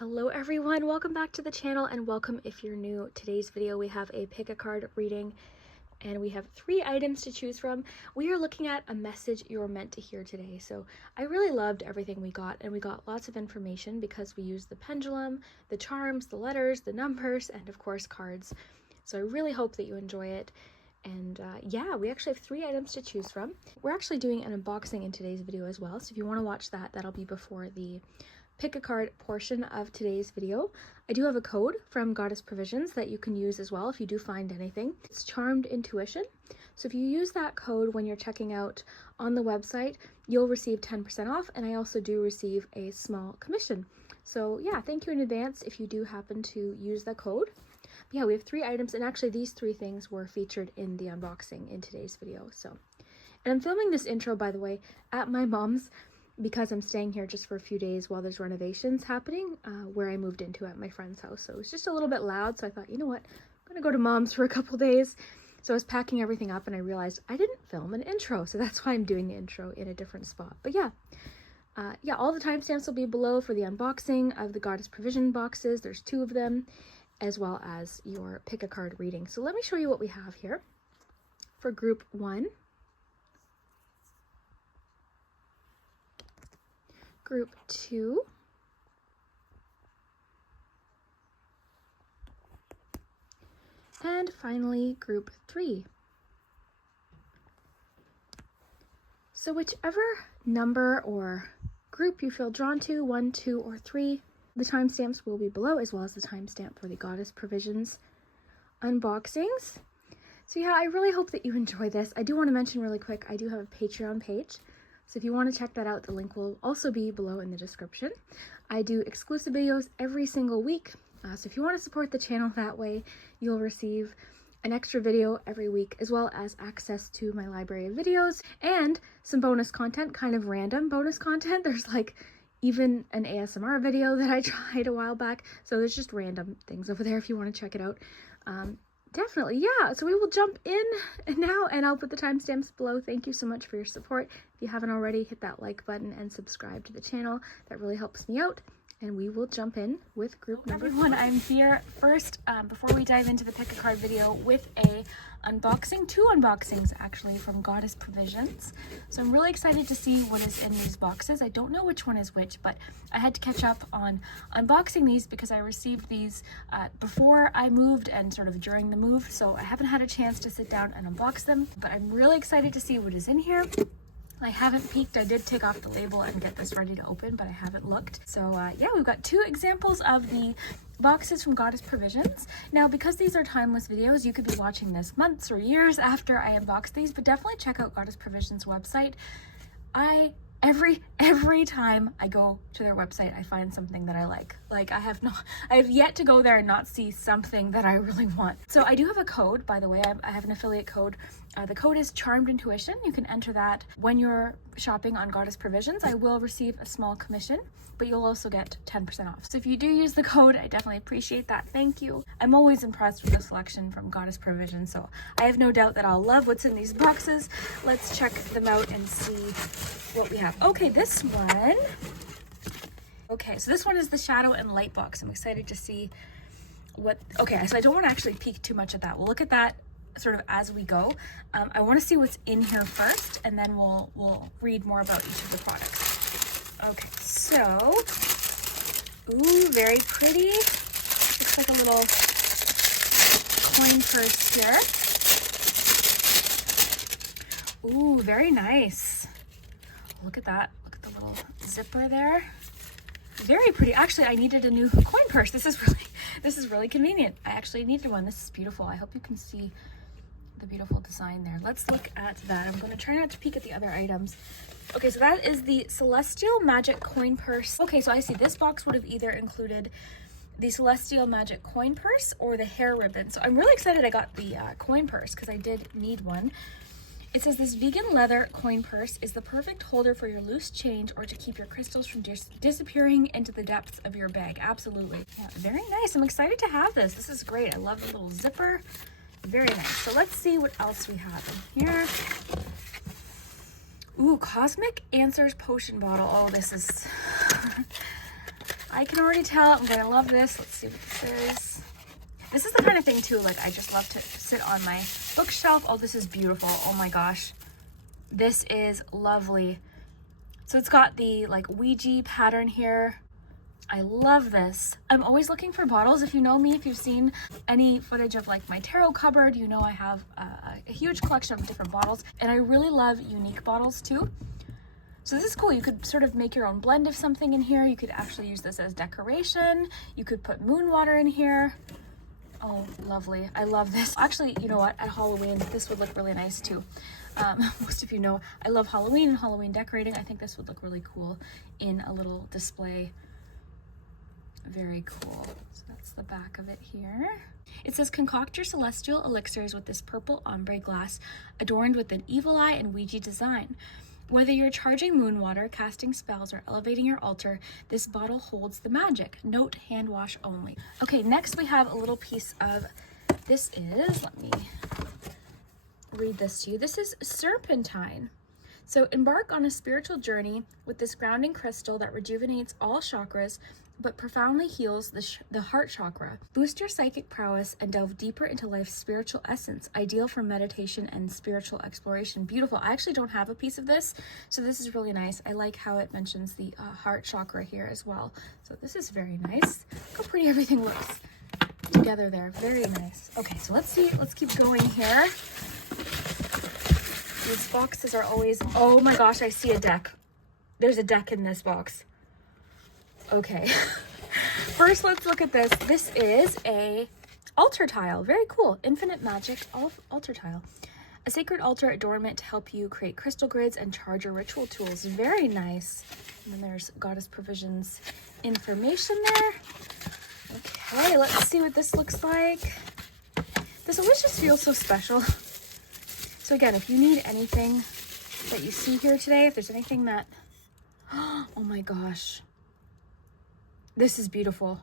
Hello everyone, welcome back to the channel and welcome if you're new. Today's video we have a pick a card reading and we have 3 items to choose from. We are looking at a message you're meant to hear today. So I really loved everything we got, and we got lots of information because we used the pendulum, the charms, the letters, the numbers, and of course cards. So I really hope that you enjoy it. And yeah, we actually have 3 items to choose from. We're actually doing an unboxing in today's video as well. So if you want to watch that, that'll be before the pick a card portion of today's video. I do have a code from Goddess Provisions that you can use as well if you do find anything. It's Charmed Intuition. So if you use that code when you're checking out on the website, you'll receive 10% off, and I also do receive a small commission. So yeah, thank you in advance if you do happen to use the code. But yeah, we have 3 items, and actually these 3 things were featured in the unboxing in today's video. So, and I'm filming this intro, by the way, at my mom's because I'm staying here just for a few days while there's renovations happening where I moved into at my friend's house. So it was just a little bit loud. So I thought, you know what, I'm gonna go to mom's for a couple days. So I was packing everything up and I realized I didn't film an intro. So that's why I'm doing the intro in a different spot. But yeah, all the timestamps will be below for the unboxing of the Goddess Provision boxes. There's 2 of them, as well as your pick a card reading. So let me show you what we have here for group 1. Group 2, and finally group 3. So whichever number or group you feel drawn to, 1, 2, or 3, the timestamps will be below, as well as the timestamp for the Goddess Provisions unboxings. So yeah, I really hope that you enjoy this. I do want to mention really quick, I do have a Patreon page. So if you want to check that out, the link will also be below in the description. I do exclusive videos every single week. So if you want to support the channel that way, you'll receive an extra video every week, as well as access to my library of videos and some bonus content, kind of random bonus content. There's like even an ASMR video that I tried a while back. So there's just random things over there if you want to check it out. Definitely, yeah. So we will jump in now, and I'll put the timestamps below. Thank you so much for your support. If you haven't already, hit that like button and subscribe to the channel. That really helps me out. And we will jump in with group number 1. I'm here first, before we dive into the pick a card video, with a unboxing, 2 unboxings actually from Goddess Provisions. So I'm really excited to see what is in these boxes. I don't know which one is which, but I had to catch up on unboxing these because I received these before I moved and sort of during the move. So I haven't had a chance to sit down and unbox them, but I'm really excited to see what is in here. I haven't peeked. I did take off the label and get this ready to open, but I haven't looked. So yeah, we've got 2 examples of the boxes from Goddess Provisions. Now, because these are timeless videos, you could be watching this months or years after I unbox these, but definitely check out Goddess Provisions website. Every time I go to their website, I find something that I like. Like I have yet to go there and not see something that I really want. So I do have a code, by the way. I have an affiliate code. The code is Charmed Intuition. You can enter that when you're shopping on Goddess Provisions. I will receive a small commission, but you'll also get 10% off. So if you do use the code, I definitely appreciate that. Thank you. I'm always impressed with the selection from Goddess Provisions, so I have no doubt that I'll love what's in these boxes. Let's check them out and see what we have. Okay, this one. Okay, so this one is the Shadow and Light box. I'm excited to see what, okay, so I don't want to actually peek too much at that. We'll look at that sort of as we go. I want to see what's in here first, and then we'll read more about each of the products. Okay, so, ooh, very pretty. Looks like a little coin purse here. Ooh, very nice. Look at that. Look at the little zipper there. Very pretty. Actually, I needed a new coin purse. This is really convenient. I actually needed one. This is beautiful. I hope you can see the beautiful design there. Let's look at that. I'm going to try not to peek at the other items. Okay, so that is the Celestial Magic coin purse. Okay, so I see this box would have either included the Celestial Magic coin purse or the hair ribbon. So I'm really excited I got the coin purse because I did need one. It says this vegan leather coin purse is the perfect holder for your loose change or to keep your crystals from disappearing into the depths of your bag. Absolutely. Yeah, very nice. I'm excited to have this. This is great. I love the little zipper. Very nice. So let's see what else we have in here. Ooh, Cosmic Answers potion bottle. Oh, this is I can already tell I'm gonna love this. Let's see what this is. This is the kind of thing too, like I just love to sit on my bookshelf. Oh, this is beautiful. Oh my gosh. This is lovely. So it's got the like Ouija pattern here. I love this. I'm always looking for bottles. If you know me, if you've seen any footage of like my tarot cupboard, you know I have a huge collection of different bottles, and I really love unique bottles too. So this is cool. You could sort of make your own blend of something in here. You could actually use this as decoration. You could put moon water in here. Oh, lovely. I love this. Actually, you know what? At Halloween, this would look really nice too. Most of you know I love Halloween and Halloween decorating. I think this would look really cool in a little display. Very cool. So that's the back of it here. It says, concoct your celestial elixirs with this purple ombre glass adorned with an evil eye and Ouija design. Whether you're charging moon water, casting spells, or elevating your altar, this bottle holds the magic. Note, hand wash only. Okay, next we have a little piece of, this is, let me read this to you. This is serpentine. So embark on a spiritual journey with this grounding crystal that rejuvenates all chakras, but profoundly heals the heart chakra. Boost your psychic prowess and delve deeper into life's spiritual essence, ideal for meditation and spiritual exploration. Beautiful. I actually don't have a piece of this, so this is really nice. I like how it mentions the heart chakra here as well. So this is very nice. Look how pretty everything looks together there. Very nice. Okay, so let's keep going here. These boxes are always, oh my gosh, I see a deck. There's a deck in this box. Okay, first let's look at this. This is a altar tile. Very cool. Infinite magic altar tile. A sacred altar adornment to help you create crystal grids and charge your ritual tools. Very nice. And then there's Goddess Provisions information there. Okay, let's see what this looks like. This always just feels so special. So again, if you need anything that you see here today, if there's anything that, oh my gosh. This is beautiful.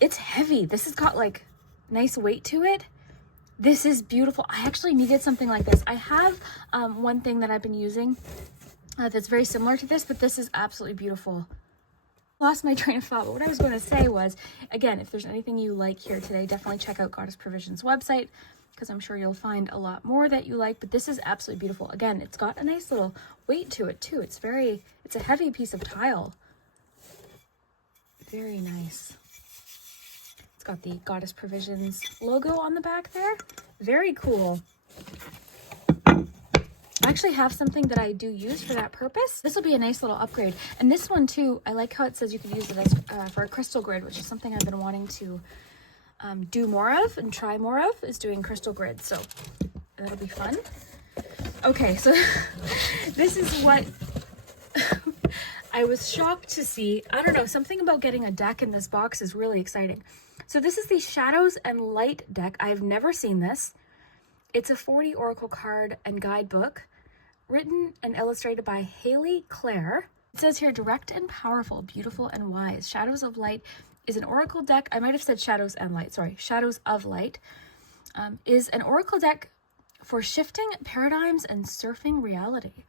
It's heavy. This has got like nice weight to it. This is beautiful. I actually needed something like this. I have one thing that I've been using that's very similar to this, but this is absolutely beautiful. Lost my train of thought, but what I was going to say was, again, if there's anything you like here today, definitely check out Goddess Provisions website, because I'm sure you'll find a lot more that you like, but this is absolutely beautiful. Again, it's got a nice little weight to it too. It's a heavy piece of tile. Very nice. It's got the Goddess Provisions logo on the back there. Very cool. I actually have something that I do use for that purpose. This will be a nice little upgrade. And this one too, I like how it says you could use it as for a crystal grid, which is something I've been wanting to do more of and try more of, is doing crystal grids. So that'll be fun. Okay, so this is what I was shocked to see. I don't know, something about getting a deck in this box is really exciting. So this is the Shadows and Light deck. I've never seen this. It's a 40 oracle card and guidebook written and illustrated by Haley Clare. It says here, direct and powerful, beautiful and wise. Shadows of Light is an oracle deck. I might have said Shadows and Light. Sorry, Shadows of Light is an oracle deck for shifting paradigms and surfing reality.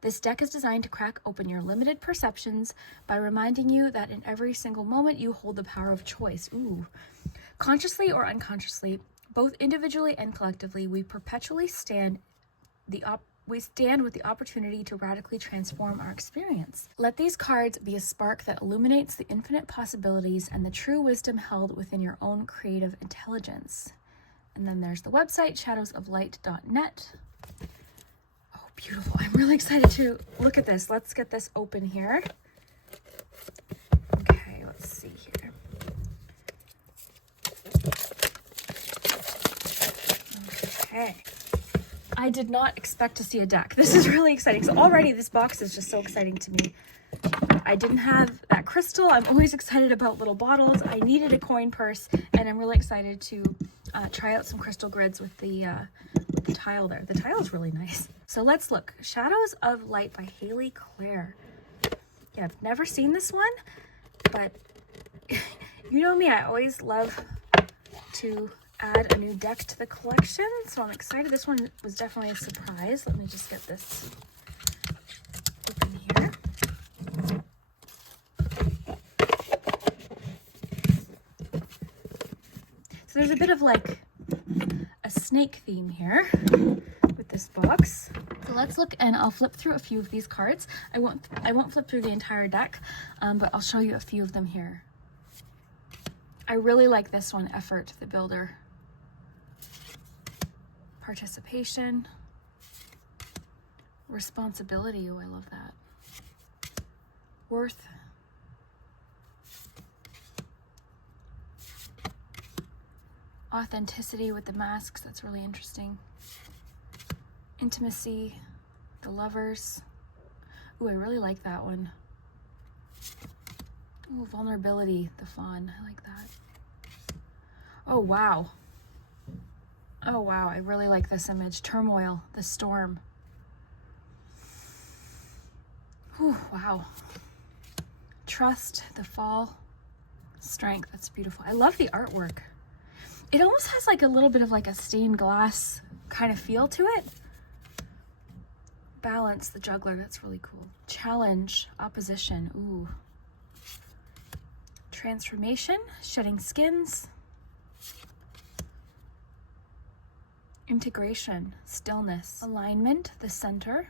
This deck is designed to crack open your limited perceptions by reminding you that in every single moment you hold the power of choice. Ooh. Consciously or unconsciously, both individually and collectively, we perpetually stand with the opportunity to radically transform our experience. Let these cards be a spark that illuminates the infinite possibilities and the true wisdom held within your own creative intelligence. And then there's the website, shadowsoflight.net. Beautiful. I'm really excited to look at this. Let's get this open here. Okay, let's see here. Okay. I did not expect to see a deck. This is really exciting. So already this box is just so exciting to me. I didn't have that crystal. I'm always excited about little bottles. I needed a coin purse, and I'm really excited to try out some crystal grids with the tile there. The tile is really nice. So let's look. Shadows of Light by Haley Clare. Yeah, I've never seen this one, but you know me, I always love to add a new deck to the collection, so I'm excited. This one was definitely a surprise. Let me just get this open here. So there's a bit of like a snake theme here with this box. So let's look, and I'll flip through a few of these cards. I won't flip through the entire deck, but I'll show you a few of them here. I really like this one, Effort, the Builder. Participation. Responsibility, oh, I love that. Worth. Authenticity with the masks, that's really interesting. Intimacy, the Lovers. Ooh, I really like that one. Ooh, vulnerability, the Fawn, I like that. Oh, wow. Oh, wow, I really like this image. Turmoil, the Storm. Ooh, wow. Trust, the Fall. Strength, that's beautiful. I love the artwork. It almost has like a little bit of like a stained glass kind of feel to it. Balance, the Juggler, that's really cool. Challenge, opposition, ooh. Transformation, shedding skins. Integration, stillness. Alignment, the Center.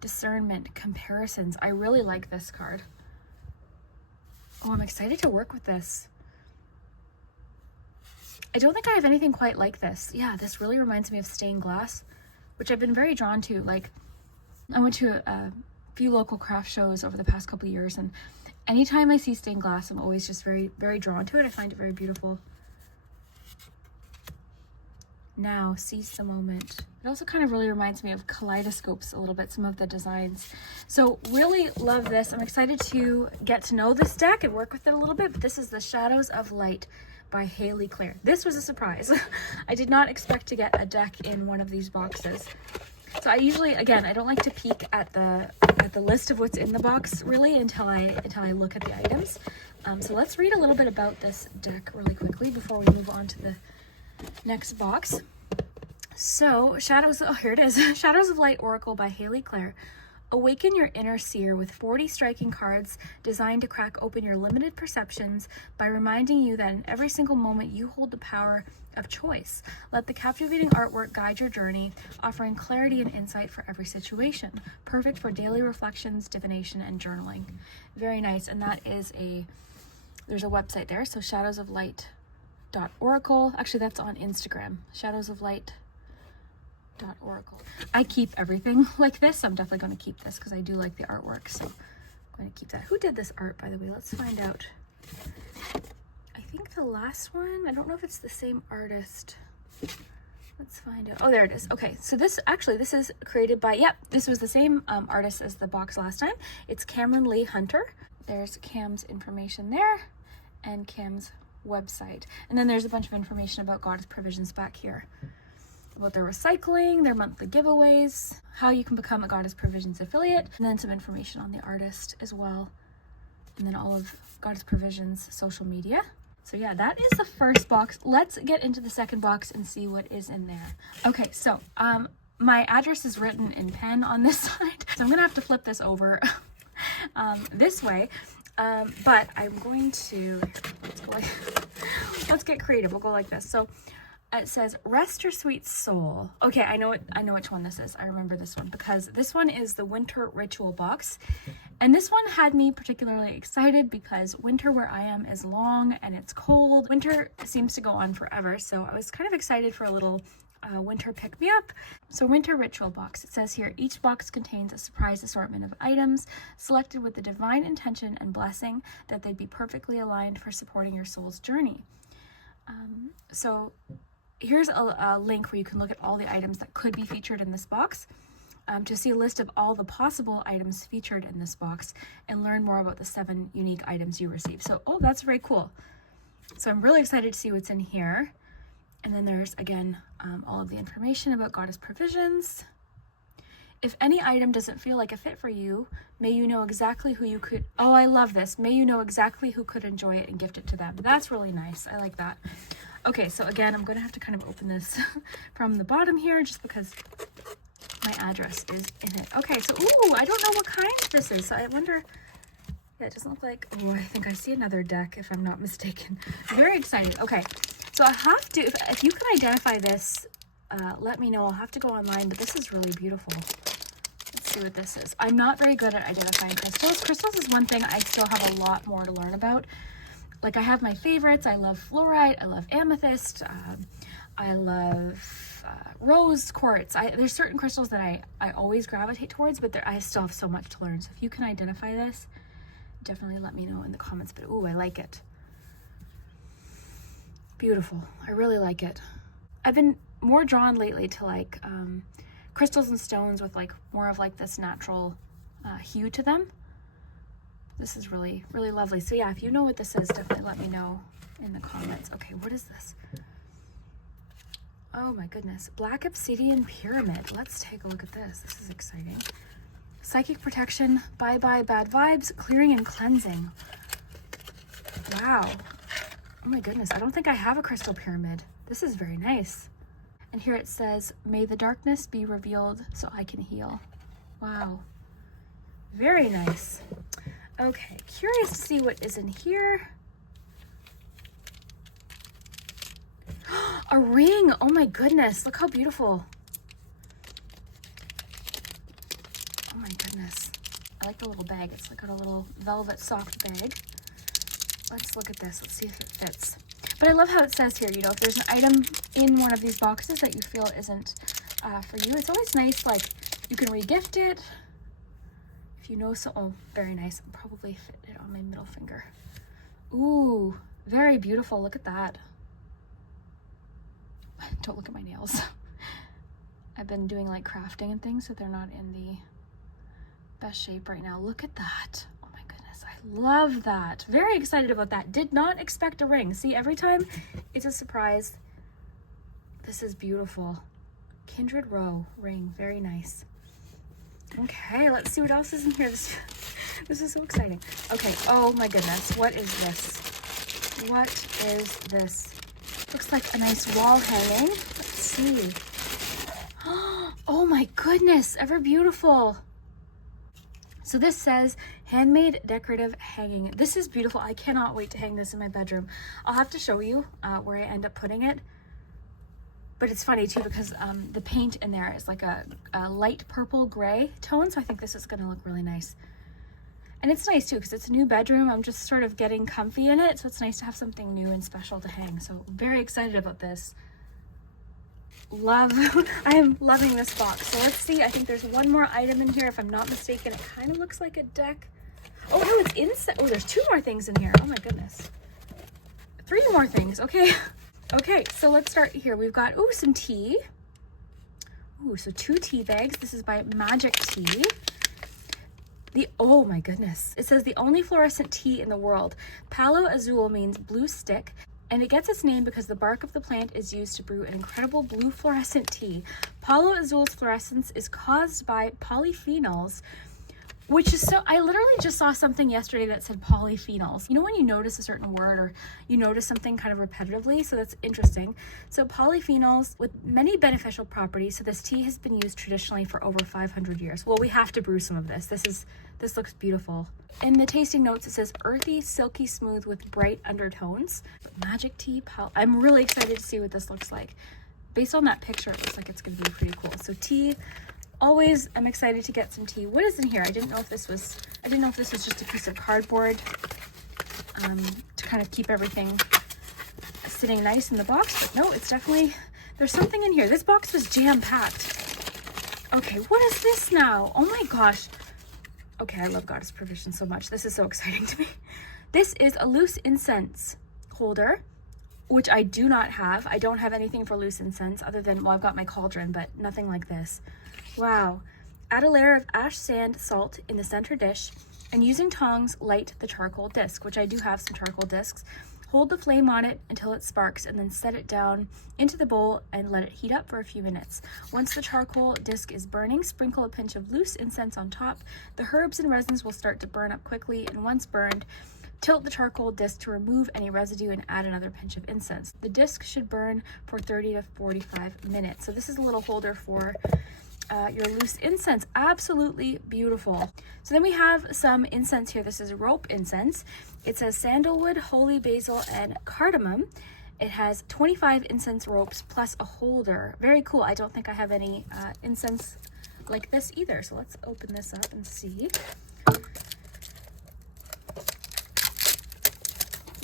Discernment, comparisons. I really like this card. Oh, I'm excited to work with this. I don't think I have anything quite like this. Yeah, this really reminds me of stained glass, which I've been very drawn to. Like, I went to a few local craft shows over the past couple of years, and anytime I see stained glass, I'm always just very, very drawn to it. I find it very beautiful. Now, seize the moment. It also kind of really reminds me of kaleidoscopes a little bit, some of the designs. So really love this. I'm excited to get to know this deck and work with it a little bit, but this is the Shadows of Light by Haley Claire. This was a surprise. I did not expect to get a deck in one of these boxes. So I usually, again, I don't like to peek at the list of what's in the box really until I look at the items. So let's read a little bit about this deck really quickly before we move on to the next box. So here it is. Shadows of Light Oracle by Haley Claire. Awaken your inner seer with 40 striking cards designed to crack open your limited perceptions by reminding you that in every single moment you hold the power of choice. Let the captivating artwork guide your journey, offering clarity and insight for every situation. Perfect for daily reflections, divination, and journaling. Very nice. And that is there's a website there. So shadowsoflight.oracle. Actually, that's on Instagram. Shadowsoflight.oracle. I keep everything like this, so I'm definitely going to keep this because I do like the artwork, so I'm going to keep that. Who did this art, by the way? Let's find out. I think the last one, I don't know if it's the same artist. Let's find out. Oh, there it is. Okay, so this is created by, this was the same artist as the box last time. It's Cameron Lee Hunter. There's Cam's information there and Cam's website. And then there's a bunch of information about Goddess Provisions back here. About their recycling, their monthly giveaways, how you can become a Goddess Provisions affiliate, and then some information on the artist as well. And then all of Goddess Provisions social media. So yeah, that is the first box. Let's get into the second box and see what is in there. Okay, so my address is written in pen on this side, so I'm gonna have to flip this over this way. But I'm going to, let's get creative. We'll go like this. So it says, rest your sweet soul. Okay, I know which one this is. I remember this one because this one is the Winter Ritual box. And this one had me particularly excited because winter where I am is long and it's cold. Winter seems to go on forever. So I was kind of excited for a little winter pick-me-up. So Winter Ritual box. It says here, each box contains a surprise assortment of items selected with the divine intention and blessing that they'd be perfectly aligned for supporting your soul's journey. So here's a link where you can look at all the items that could be featured in this box to see a list of all the possible items featured in this box and learn more about the 7 unique items you receive. So, that's very cool. So I'm really excited to see what's in here. And then there's, again, all of the information about Goddess Provisions. If any item doesn't feel like a fit for you, may you know exactly who you could... Oh, I love this. May you know exactly who could enjoy it and gift it to them. That's really nice. I like that. Okay, so again, I'm going to have to kind of open this from the bottom here just because my address is in it. Okay, so, I don't know what kind this is. So I wonder Yeah, it doesn't look like, oh, I think I see another deck if I'm not mistaken. Very excited. Okay, so I have to, if you can identify this, let me know. I'll have to go online, but this is really beautiful. Let's see what this is. I'm not very good at identifying crystals. Crystals is one thing I still have a lot more to learn about. Like, I have my favorites. I love fluorite. I love amethyst. I love rose quartz. There's certain crystals that I always gravitate towards, but I still have so much to learn. So if you can identify this, definitely let me know in the comments. But ooh, I like it. Beautiful. I really like it. I've been more drawn lately to like crystals and stones with like more of like this natural hue to them. This is really, really lovely. So yeah, if you know what this is, definitely let me know in the comments. Okay, what is this? Oh my goodness. Black Obsidian Pyramid. Let's take a look at this. This is exciting. Psychic protection, bye-bye bad vibes, clearing and cleansing. Wow. Oh my goodness. I don't think I have a crystal pyramid. This is very nice. And here it says, may the darkness be revealed so I can heal. Wow. Very nice. Okay, curious to see what is in here. A ring. Oh my goodness. Look how beautiful. Oh my goodness. I like the little bag. It's like got a little velvet soft bag. Let's look at this. Let's see if it fits. But I love how it says here, you know, if there's an item in one of these boxes that you feel isn't for you, it's always nice, like, you can re-gift it. If you know so, oh, very nice. I'll probably fit it on my middle finger. Ooh, very beautiful. Look at that. Don't look at my nails. I've been doing like crafting and things, so they're not in the best shape right now. Look at that. Oh my goodness, I love that. Very excited about that. Did not expect a ring. See, every time it's a surprise. This is beautiful. Kindred Row ring, very nice. Okay, let's see what else is in here. This is so exciting. Okay, oh my goodness, what is this? What is this? Looks like a nice wall hanging. Let's see. Oh my goodness, ever beautiful. So this says handmade decorative hanging. This is beautiful. I cannot wait to hang this in my bedroom. I'll have to show you where I end up putting it. But it's funny too because the paint in there is like a light purple gray tone. So I think this is gonna look really nice. And it's nice too because it's a new bedroom. I'm just sort of getting comfy in it. So it's nice to have something new and special to hang. So very excited about this. Love, I am loving this box. So let's see, I think there's one more item in here if I'm not mistaken. It kind of looks like a deck. Oh no, it's inside. Oh, there's two more things in here. Oh my goodness. Three more things, okay. Okay, so let's start here. We've got, ooh, some tea. Ooh, so 2 tea bags. This is by Magic Tea. Oh my goodness. It says the only fluorescent tea in the world. Palo Azul means blue stick, and it gets its name because the bark of the plant is used to brew an incredible blue fluorescent tea. Palo Azul's fluorescence is caused by polyphenols, which is so, I literally just saw something yesterday that said polyphenols. You know when you notice a certain word or you notice something kind of repetitively? So that's interesting. So polyphenols with many beneficial properties. So this tea has been used traditionally for over 500 years. Well, we have to brew some of this. This looks beautiful. In the tasting notes, it says earthy, silky smooth with bright undertones. Magic Tea, I'm really excited to see what this looks like. Based on that picture, it looks like it's gonna be pretty cool. So tea, always am excited to get some tea. What is in here? I didn't know if this was just a piece of cardboard to kind of keep everything sitting nice in the box, but no, it's definitely, there's something in here. This box was jam-packed. Okay, what is this now? Oh my gosh. Okay, I love Goddess Provision so much. This is so exciting to me. This is a loose incense holder, which I do not have. I don't have anything for loose incense other than, well, I've got my cauldron, but nothing like this. Wow. Add a layer of ash sand salt in the center dish and using tongs light the charcoal disc, which I do have some charcoal discs. Hold the flame on it until it sparks and then set it down into the bowl and let it heat up for a few minutes. Once the charcoal disc is burning, sprinkle a pinch of loose incense on top. The herbs and resins will start to burn up quickly, and once burned, tilt the charcoal disc to remove any residue and add another pinch of incense. The disc should burn for 30 to 45 minutes. So this is a little holder for your loose incense. Absolutely beautiful. So then we have some incense here. This is rope incense. It says sandalwood, holy basil, and cardamom. It has 25 incense ropes plus a holder. Very cool. I don't think I have any incense like this either. So let's open this up and see.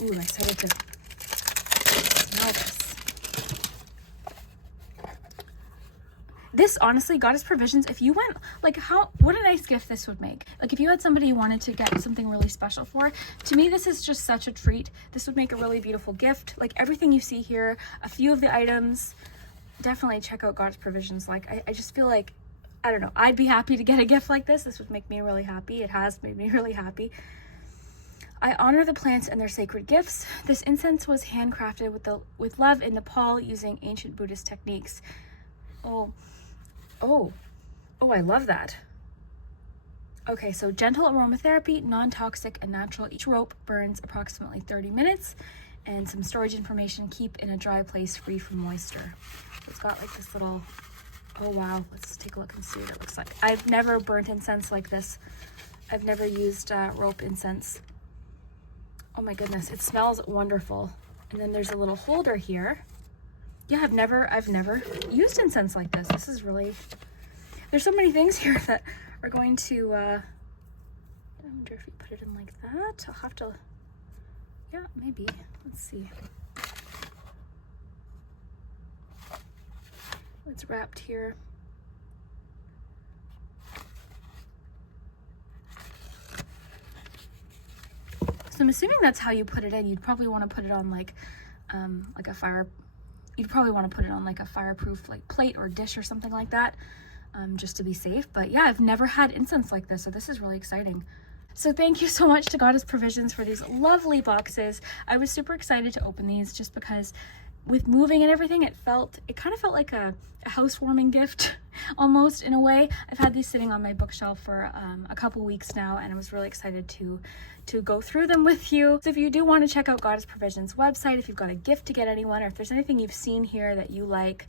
Ooh, I'm excited to smell this. This honestly, Goddess Provisions, if you went, like what a nice gift this would make. Like if you had somebody you wanted to get something really special for, to me, this is just such a treat. This would make a really beautiful gift. Like everything you see here, a few of the items, definitely check out Goddess Provisions. Like I just feel like, I don't know, I'd be happy to get a gift like this. This would make me really happy. It has made me really happy. I honor the plants and their sacred gifts. This incense was handcrafted with love in Nepal using ancient Buddhist techniques. Oh, I love that. Okay, so gentle aromatherapy, non-toxic and natural. Each rope burns approximately 30 minutes, and some storage information: keep in a dry place free from moisture. It's got like this little, oh wow, let's take a look and see what it looks like. I've never burnt incense like this. I've never used rope incense. Oh my goodness, it smells wonderful. And then there's a little holder here. Yeah, I've never used incense like this. This is really, there's so many things here that are going to, I wonder if you put it in like that. I'll have to, yeah, maybe. Let's see. It's wrapped here. So I'm assuming that's how you put it in. You'd probably want to put it on like a fire. You'd probably want to put it on like a fireproof like plate or dish or something like that, just to be safe. But yeah, I've never had incense like this, so this is really exciting. So thank you so much to Goddess Provisions for these lovely boxes. I was super excited to open these just because with moving and everything, it kind of felt like a housewarming gift almost, in a way. I've had these sitting on my bookshelf for a couple weeks now, and I was really excited to go through them with you. So if you do want to check out Goddess Provisions website, if you've got a gift to get anyone, or if there's anything you've seen here that you like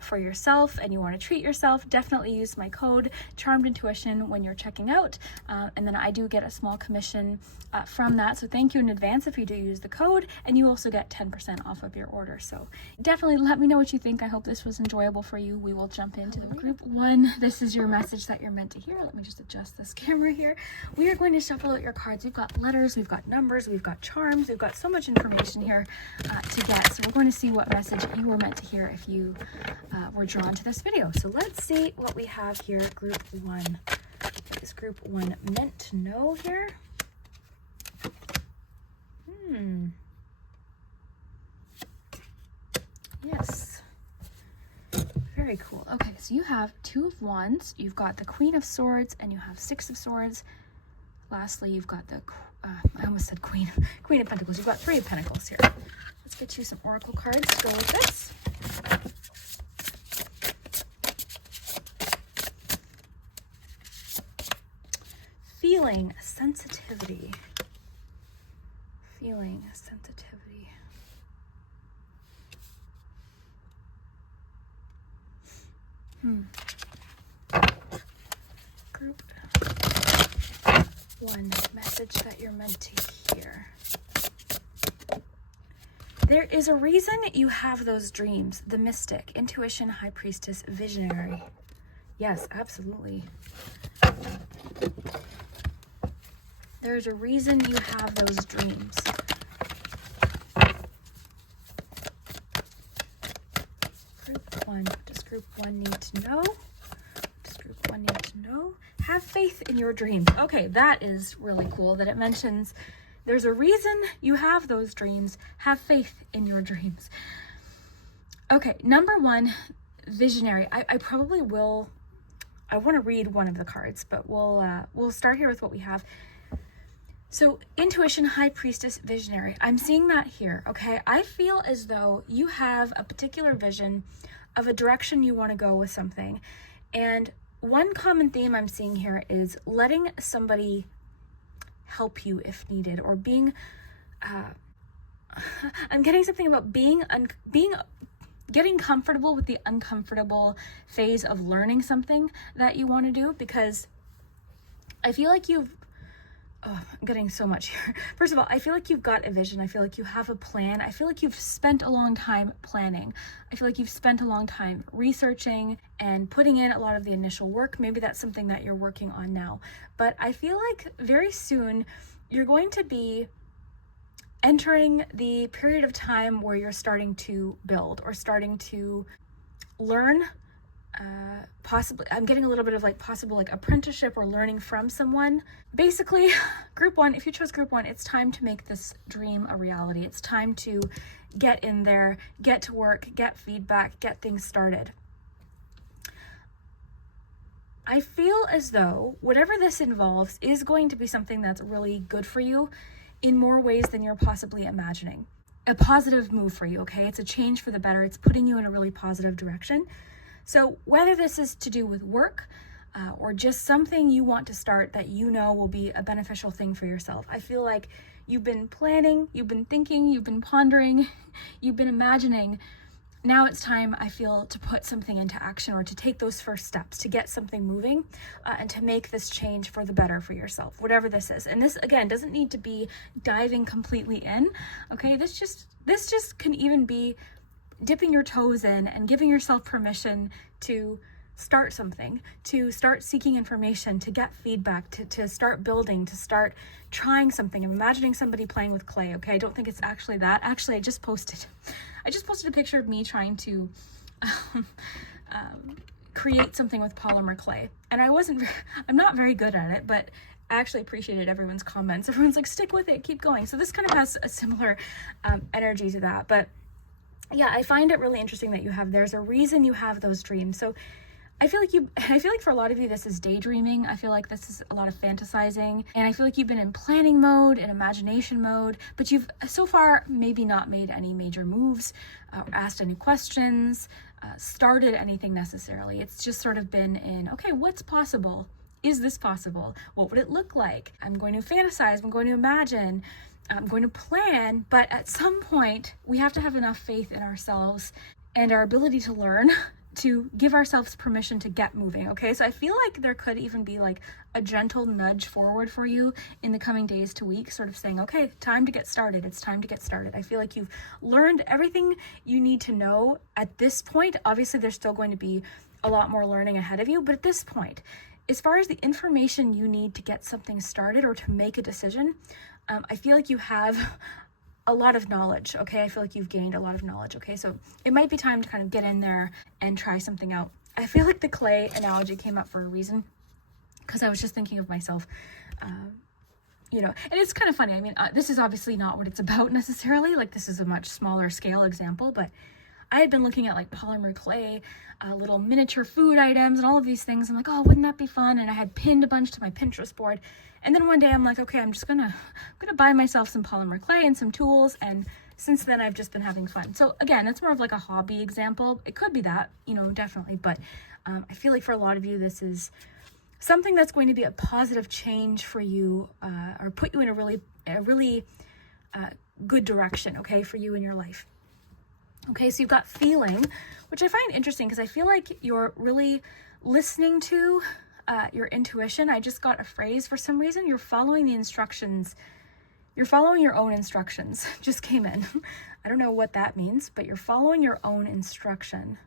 for yourself and you want to treat yourself, definitely use my code Charmed Intuition when you're checking out, and then I do get a small commission from that. So thank you in advance if you do use the code, and you also get 10% off of your order. So definitely let me know what you think. I hope this was enjoyable for you. We will jump into the group one. This is your message that you're meant to hear. Let me just adjust this camera here. We are going to shuffle out your cards. We've got letters, we've got numbers, we've got charms, we've got so much information here to get. So we're going to see what message you were meant to hear if you were drawn to this video. So let's see what we have here. Group one. What is group one meant to know here? Yes. Very cool. Okay, so you have Two of Wands, you've got the Queen of Swords, and you have Six of Swords. Lastly, you've got the, I almost said Queen of Pentacles. You've got Three of Pentacles here. Let's get you some oracle cards to go with this. Feeling sensitivity. Feeling sensitivity. Group one, message that you're meant to hear. There is a reason you have those dreams. The Mystic, Intuition, High Priestess, Visionary. Yes, absolutely. There's a reason you have those dreams. Group one. What does group one need to know? What does group one need to know? Have faith in your dreams. Okay, that is really cool that it mentions there's a reason you have those dreams. Have faith in your dreams. Okay, number one, Visionary. I probably will, I want to read one of the cards, but we'll start here with what we have. So Intuition, High Priestess, Visionary. I'm seeing that here, okay? I feel as though you have a particular vision of a direction you want to go with something. And one common theme I'm seeing here is letting somebody help you if needed, or being, I'm getting something about being getting comfortable with the uncomfortable phase of learning something that you want to do, because I feel like I'm getting so much here. First of all, I feel like you've got a vision. I feel like you have a plan. I feel like you've spent a long time planning. I feel like you've spent a long time researching and putting in a lot of the initial work. Maybe that's something that you're working on now. But I feel like very soon you're going to be entering the period of time where you're starting to build or starting to learn. Possibly, I'm getting a little bit of like possible like apprenticeship or learning from someone. Basically, group one, if you chose group one, it's time to make this dream a reality. It's time to get in there, get to work, get feedback, get things started. I feel as though whatever this involves is going to be something that's really good for you in more ways than you're possibly imagining. A positive move for you, okay? It's a change for the better. It's putting you in a really positive direction. So whether this is to do with work or just something you want to start that you know will be a beneficial thing for yourself, I feel like you've been planning, you've been thinking, you've been pondering, you've been imagining. Now it's time, I feel, to put something into action or to take those first steps, to get something moving and to make this change for the better for yourself, whatever this is. And this, again, doesn't need to be diving completely in, okay? This just can even be dipping your toes in and giving yourself permission to start something, to start seeking information, to get feedback, to start building, to start trying something. I'm imagining somebody playing with clay, okay? I don't think it's actually that. Actually, I just posted a picture of me trying to create something with polymer clay. And I'm not very good at it, but I actually appreciated everyone's comments. Everyone's like, stick with it, keep going. So this kind of has a similar energy to that. But yeah, I find it really interesting that there's a reason you have those dreams. So I feel like for a lot of you, this is daydreaming. I feel like this is a lot of fantasizing. And I feel like you've been in planning mode, in imagination mode, but you've so far maybe not made any major moves, asked any questions, started anything necessarily. It's just sort of been in, okay, what's possible? Is this possible? What would it look like? I'm going to fantasize. I'm going to imagine. I'm going to plan, but at some point we have to have enough faith in ourselves and our ability to learn to give ourselves permission to get moving, okay? So I feel like there could even be like a gentle nudge forward for you in the coming days to weeks, sort of saying, okay, time to get started. It's time to get started. I feel like you've learned everything you need to know at this point. Obviously, there's still going to be a lot more learning ahead of you, but at this point, as far as the information you need to get something started or to make a decision, I feel like you have a lot of knowledge, okay? I feel like you've gained a lot of knowledge, okay? So it might be time to kind of get in there and try something out. I feel like the clay analogy came up for a reason because I was just thinking of myself, and it's kind of funny. I mean, this is obviously not what it's about necessarily. Like, this is a much smaller scale example, but I had been looking at like polymer clay, little miniature food items and all of these things. I'm like, oh, wouldn't that be fun? And I had pinned a bunch to my Pinterest board. And then one day I'm like, okay, I'm gonna buy myself some polymer clay and some tools. And since then I've just been having fun. So again, it's more of like a hobby example. It could be that, definitely. But I feel like for a lot of you, this is something that's going to be a positive change for you, or put you in a really good direction, okay, for you in your life. Okay, so you've got feeling, which I find interesting because I feel like you're really listening to your intuition. I just got a phrase for some reason. You're following the instructions. You're following your own instructions. Just came in. I don't know what that means, but you're following your own instruction.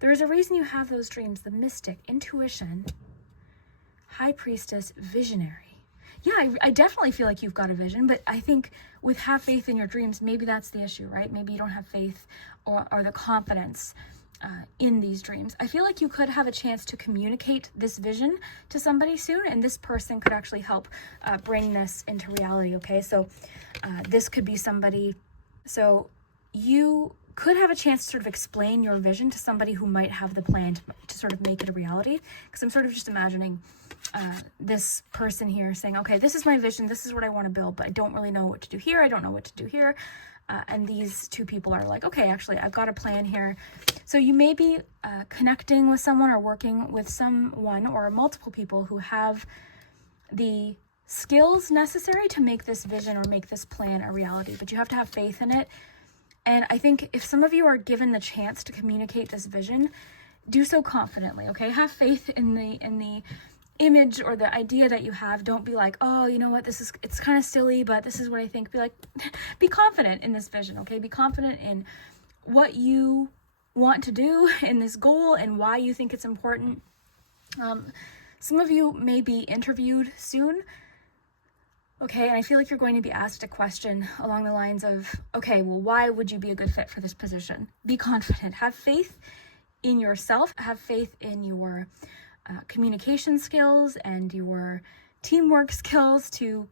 There is a reason you have those dreams. The mystic, intuition, high priestess, visionary. Yeah, I definitely feel like you've got a vision, but I think with have faith in your dreams, maybe that's the issue, right? Maybe you don't have faith or the confidence in these dreams. I feel like you could have a chance to communicate this vision to somebody soon, and this person could actually help bring this into reality, okay? So this could be somebody, so you could have a chance to sort of explain your vision to somebody who might have the plan to sort of make it a reality, because I'm sort of just imagining this person here saying, okay, this is my vision, this is what I want to build, but I don't really know what to do here, I don't know what to do here. And these two people are like, okay, actually, I've got a plan here. So you may be connecting with someone or working with someone or multiple people who have the skills necessary to make this vision or make this plan a reality, but you have to have faith in it. And I think if some of you are given the chance to communicate this vision, do so confidently, okay? Have faith in the image or the idea that you have. Don't be like, oh, you know what, it's kind of silly, but this is what I think. Be like, be confident in this vision, okay? Be confident in what you want to do in this goal and why you think it's important. Some of you may be interviewed soon, okay, and I feel like you're going to be asked a question along the lines of, okay, well, why would you be a good fit for this position? Be confident. Have faith in yourself. Have faith in your communication skills and your teamwork skills to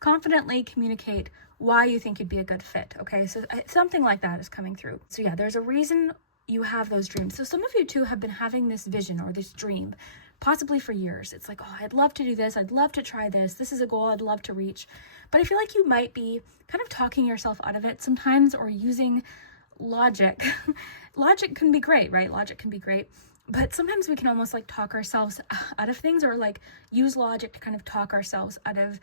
confidently communicate why you think you'd be a good fit, okay? So something like that is coming through. So yeah, there's a reason you have those dreams. So some of you too have been having this vision or this dream possibly for years. It's like, oh, I'd love to do this. I'd love to try this. This is a goal I'd love to reach. But I feel like you might be kind of talking yourself out of it sometimes, or using logic. Logic can be great, right? Logic can be great. But sometimes we can almost like talk ourselves out of things, or like use logic to kind of talk ourselves out of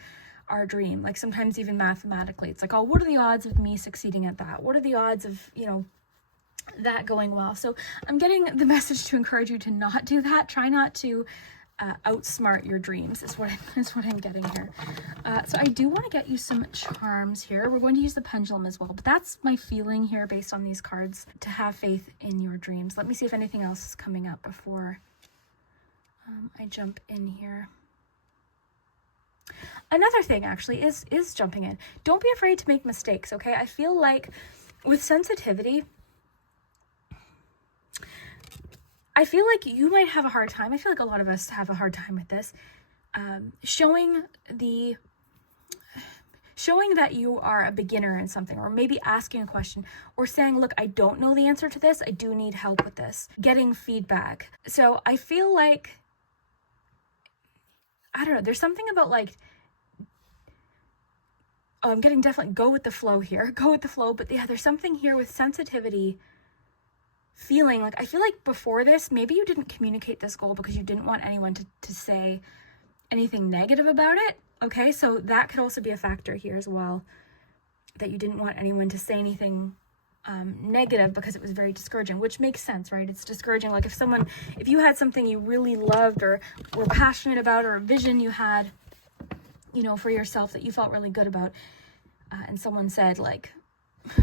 our dream. Like sometimes even mathematically, it's like, oh, what are the odds of me succeeding at that? What are the odds of, that going well? So I'm getting the message to encourage you to not do that. Try not to outsmart your dreams is what I'm getting here. So I do want to get you some charms here. We're going to use the pendulum as well, but that's my feeling here based on these cards, to have faith in your dreams. Let me see if anything else is coming up before I jump in here. Another thing actually is jumping in. Don't be afraid to make mistakes, okay? I feel like with sensitivity, I feel like you might have a hard time. I feel like a lot of us have a hard time with this. Showing that you are a beginner in something, or maybe asking a question, or saying, look, I don't know the answer to this. I do need help with this. Getting feedback. So I feel like, I don't know, there's something about like, I'm getting definitely go with the flow here. Go with the flow. But yeah, there's something here with sensitivity. Feeling like, I feel like before this, maybe you didn't communicate this goal because you didn't want anyone to say anything negative about it. Okay, so that could also be a factor here as well, that you didn't want anyone to say anything negative because it was very discouraging, which makes sense, right? It's discouraging. Like if you had something you really loved or were passionate about, or a vision you had, for yourself that you felt really good about, and someone said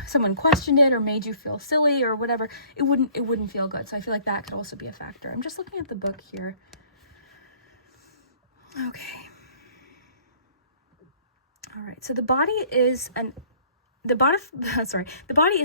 someone questioned it or made you feel silly or whatever, it wouldn't feel good. So I feel like that could also be a factor. I'm just looking at the book here. Okay. All right. So the body is a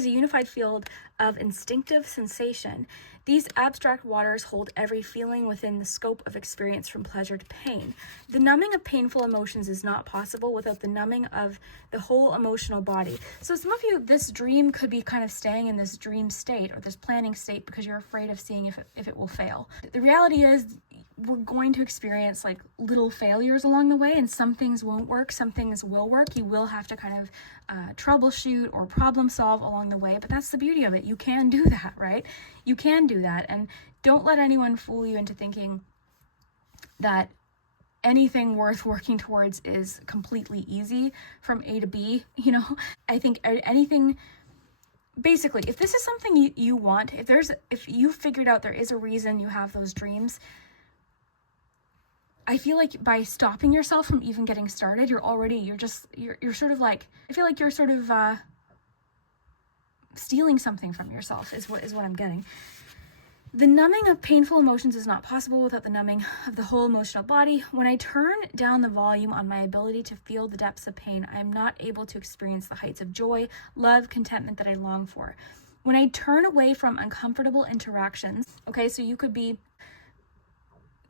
unified field of instinctive sensation. These abstract waters hold every feeling within the scope of experience, from pleasure to pain. The numbing of painful emotions is not possible without the numbing of the whole emotional body. So some of you, this dream could be kind of staying in this dream state or this planning state because you're afraid of seeing if it will fail. The reality is, we're going to experience like little failures along the way, and some things won't work, some things will work. You will have to kind of troubleshoot or problem solve along the way, but that's the beauty of it. You can do that, right? You can do that, and don't let anyone fool you into thinking that anything worth working towards is completely easy from A to B. I think anything, basically, if this is something you want, if you figured out there is a reason you have those dreams, I feel like by stopping yourself from even getting started, you're sort of like, I feel like you're sort of stealing something from yourself is what I'm getting. The numbing of painful emotions is not possible without the numbing of the whole emotional body. When I turn down the volume on my ability to feel the depths of pain, I am not able to experience the heights of joy, love, contentment that I long for. When I turn away from uncomfortable interactions, okay, so you could be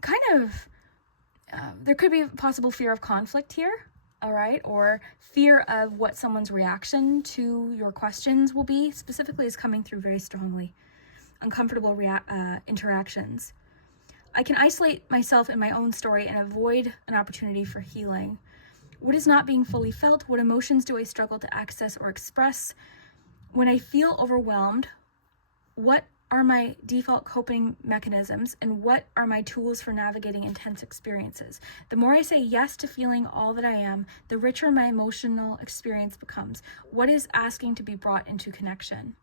kind of, there could be a possible fear of conflict here, all right, or fear of what someone's reaction to your questions will be, specifically, is coming through very strongly. Uncomfortable interactions. I can isolate myself in my own story and avoid an opportunity for healing. What is not being fully felt? What emotions do I struggle to access or express? When I feel overwhelmed, what are my default coping mechanisms, and what are my tools for navigating intense experiences? The more I say yes to feeling all that I am, the richer my emotional experience becomes. What is asking to be brought into connection?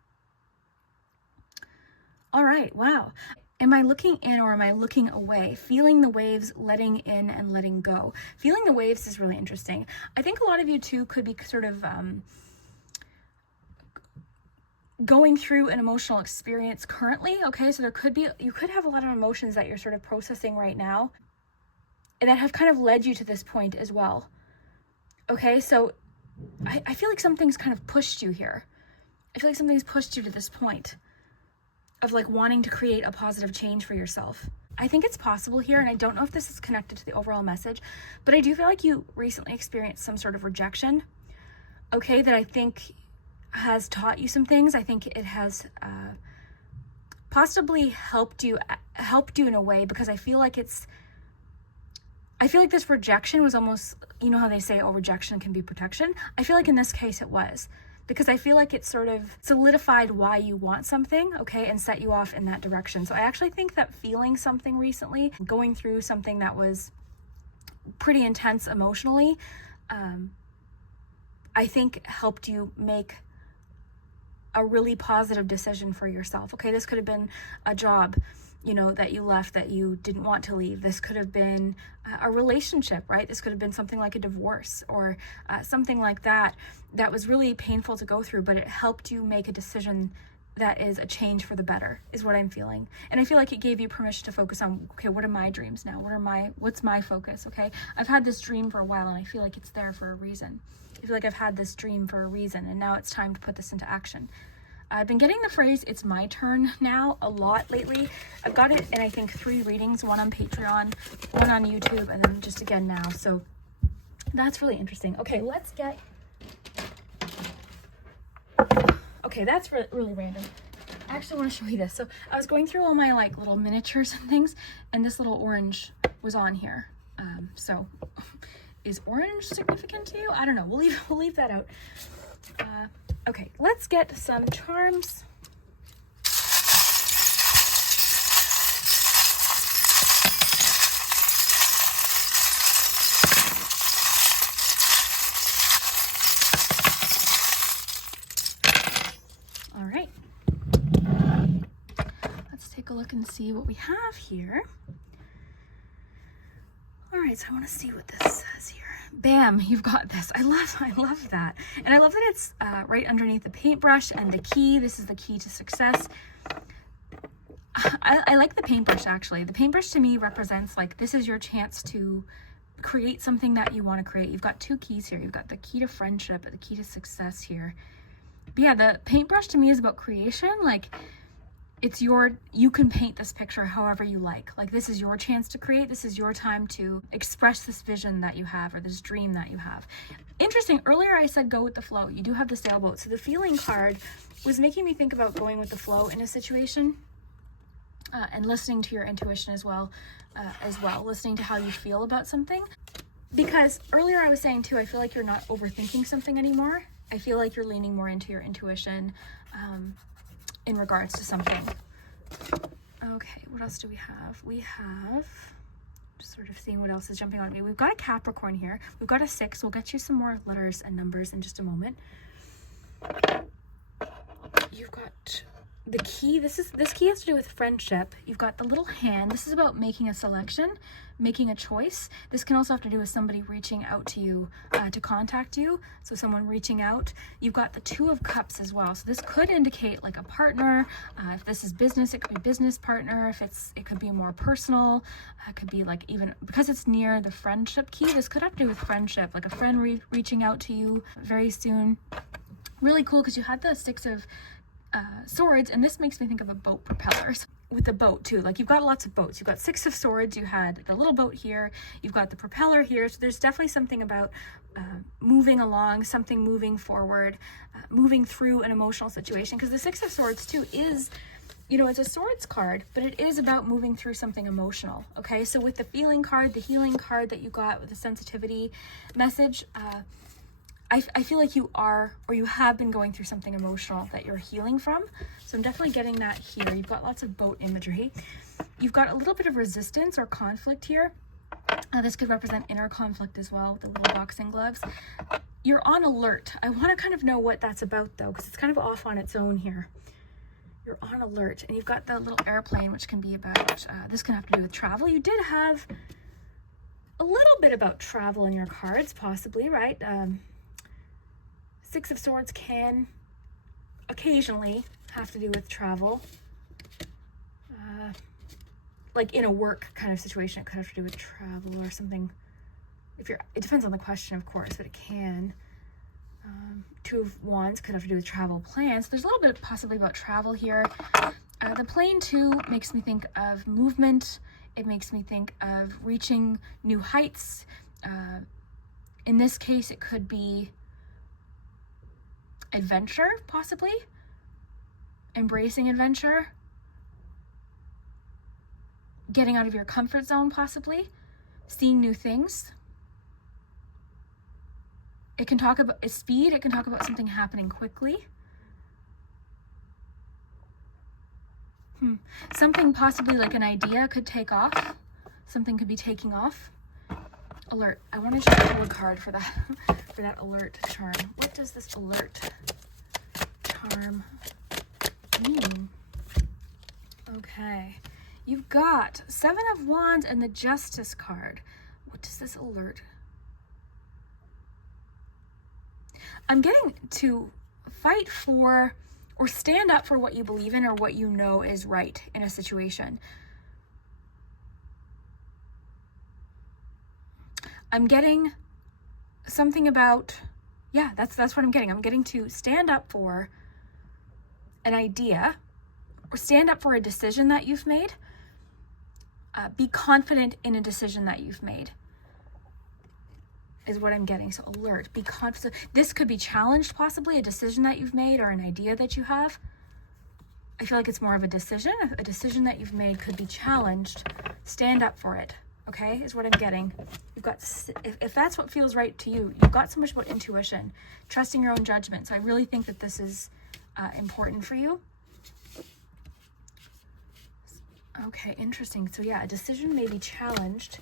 All right, wow. Am I looking in or am I looking away? Feeling the waves, letting in and letting go. Feeling the waves is really interesting. I think a lot of you too could be sort of going through an emotional experience currently, okay? So you could have a lot of emotions that you're sort of processing right now and that have kind of led you to this point as well. Okay, so I feel like something's kind of pushed you here. I feel like something's pushed you to this point of like wanting to create a positive change for yourself. I think it's possible here, and I don't know if this is connected to the overall message, but I do feel like you recently experienced some sort of rejection, okay, that I think has taught you some things. I think it has possibly helped you in a way, because I feel like this rejection was almost, you know how they say, oh, rejection can be protection? I feel like in this case it was. Because I feel like it sort of solidified why you want something, okay, and set you off in that direction. So I actually think that feeling something recently, going through something that was pretty intense emotionally, I think helped you make a really positive decision for yourself. Okay, this could have been a job, you know, that you left that you didn't want to leave. This could have been a relationship, right? This could have been something like a divorce or something like that was really painful to go through, but it helped you make a decision that is a change for the better, is what I'm feeling. And I feel like it gave you permission to focus on, okay, what are my dreams now? What's my focus? Okay, I've had this dream for a while and I feel like it's there for a reason. I feel like I've had this dream for a reason, and now it's time to put this into action. I've been getting the phrase, it's my turn now, a lot lately. I've got it in, I think, 3 readings, one on Patreon, one on YouTube, and then just again now. So that's really interesting. Okay, let's get... Okay, that's really random. I actually want to show you this. So I was going through all my like little miniatures and things, and this little orange was on here. So is orange significant to you? I don't know. We'll leave that out. Okay, let's get some charms. All right. Let's take a look and see what we have here. All right, so I want to see what this says here. Bam, you've got this. I love that. And I love that it's right underneath the paintbrush and the key. This is the key to success. I like the paintbrush, actually. The paintbrush to me represents like, this is your chance to create something that you want to create. You've got 2 keys here. You've got the key to friendship, the key to success here. But yeah, the paintbrush to me is about creation. Like, it's you can paint this picture however you like. Like, this is your chance to create. This is your time to express this vision that you have, or this dream that you have. Interesting, earlier I said go with the flow. You do have the sailboat. So the feeling card was making me think about going with the flow in a situation, and listening to your intuition as well, listening to how you feel about something. Because earlier I was saying too, I feel like you're not overthinking something anymore. I feel like you're leaning more into your intuition, in regards to something. Okay, what else do we have? We have, just sort of seeing what else is jumping on me. We've got a Capricorn here. We've got a 6. We'll get you some more letters and numbers in just a moment. You've got the key. This key has to do with friendship. You've got the little hand. This is about making a selection, making a choice. This can also have to do with somebody reaching out to you to contact you. So someone reaching out. You've got the 2 of Cups as well. So this could indicate like a partner. If this is business, it could be business partner. It could be more personal. It could be like, even because it's near the friendship key, this could have to do with friendship, like a friend reaching out to you very soon. Really cool, because you had the 6 of Swords, and this makes me think of a boat propeller. So with the boat too, like, you've got lots of boats. You've got 6 of Swords, you had the little boat here, you've got the propeller here. So there's definitely something about moving along, something moving forward, moving through an emotional situation, because the 6 of Swords too is, you know, it's a swords card, but it is about moving through something emotional. Okay, so with the feeling card, the healing card that you got with the sensitivity message, I feel like you are, or you have been going through something emotional that you're healing from. So I'm definitely getting that here. You've got lots of boat imagery. You've got a little bit of resistance or conflict here. This could represent inner conflict as well, with the little boxing gloves. You're on alert. I want to kind of know what that's about though, because it's kind of off on its own here. You're on alert, and you've got the little airplane, which can be about, this can have to do with travel. You did have a little bit about travel in your cards, possibly, right? Six of Swords can occasionally have to do with travel. Like in a work kind of situation, it could have to do with travel or something. It depends on the question, of course, but it can. Two of Wands could have to do with travel plans. There's a little bit possibly about travel here. The plane too makes me think of movement. It makes me think of reaching new heights. In this case, it could be adventure, possibly. Embracing adventure. Getting out of your comfort zone, possibly. Seeing new things. It can talk about speed. It can talk about something happening quickly. Something possibly like an idea could take off. Something could be taking off. Alert. I want to just pull a card for that, for that alert charm. What does this alert charm mean? Okay. You've got Seven of Wands and the Justice card. What does this alert? I'm getting to fight for or stand up for what you believe in or what you know is right in a situation. I'm getting something about, yeah, that's what I'm getting. I'm getting to stand up for an idea or stand up for a decision that you've made. Be confident in a decision that you've made is what I'm getting. So alert, be confident. This could be challenged, possibly a decision that you've made or an idea that you have. I feel like it's more of a decision. A decision that you've made could be challenged. Stand up for it, okay, is what I'm getting. You've got, if that's what feels right to you, you've got so much about intuition, trusting your own judgment. So I really think that this is important for you. Okay, interesting. So yeah, a decision may be challenged.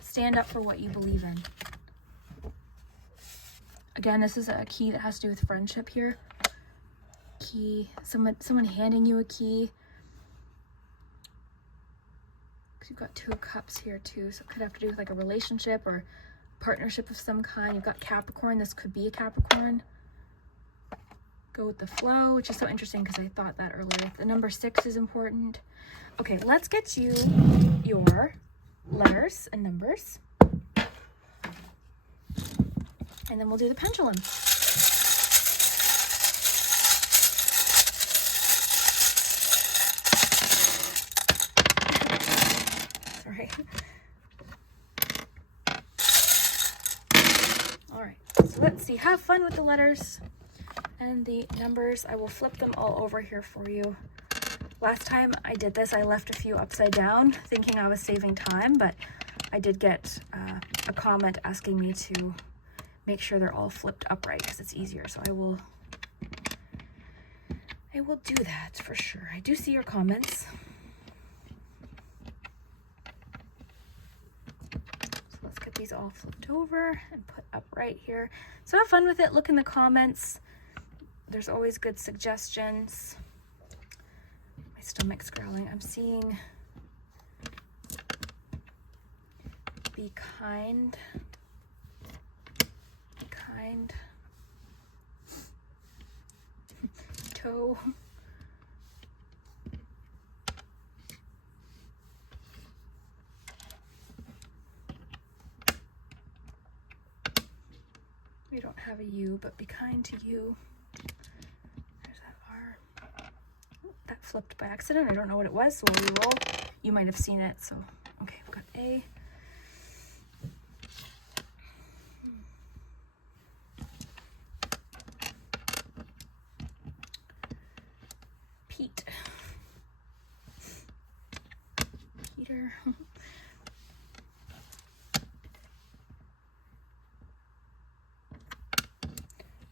Stand up for what you believe in. Again, this is a key that has to do with friendship here. Key, someone handing you a key. Because you've got Two of Cups here too, so it could have to do with like a relationship or partnership of some kind. You've got Capricorn. This could be a Capricorn. Go with the flow, which is so interesting because I thought that earlier. The number 6 is important. Okay, let's get you your letters and numbers. And then we'll do the pendulum. Sorry. All right, so let's see. Have fun with the letters and the numbers. I will flip them all over here for you. Last time I did this, I left a few upside down thinking I was saving time, but I did get a comment asking me to make sure they're all flipped upright because it's easier. So I will do that for sure. I do see your comments. So let's get these all flipped over and put upright here. So have fun with it. Look in the comments. There's always good suggestions. My stomach's growling. I'm seeing be kind. Be kind. Toe. We don't have a U, but be kind to you. There's that R. Ooh, that flipped by accident. I don't know what it was, so we'll re-roll. You might have seen it, so okay, we've got A. Pete. Peter.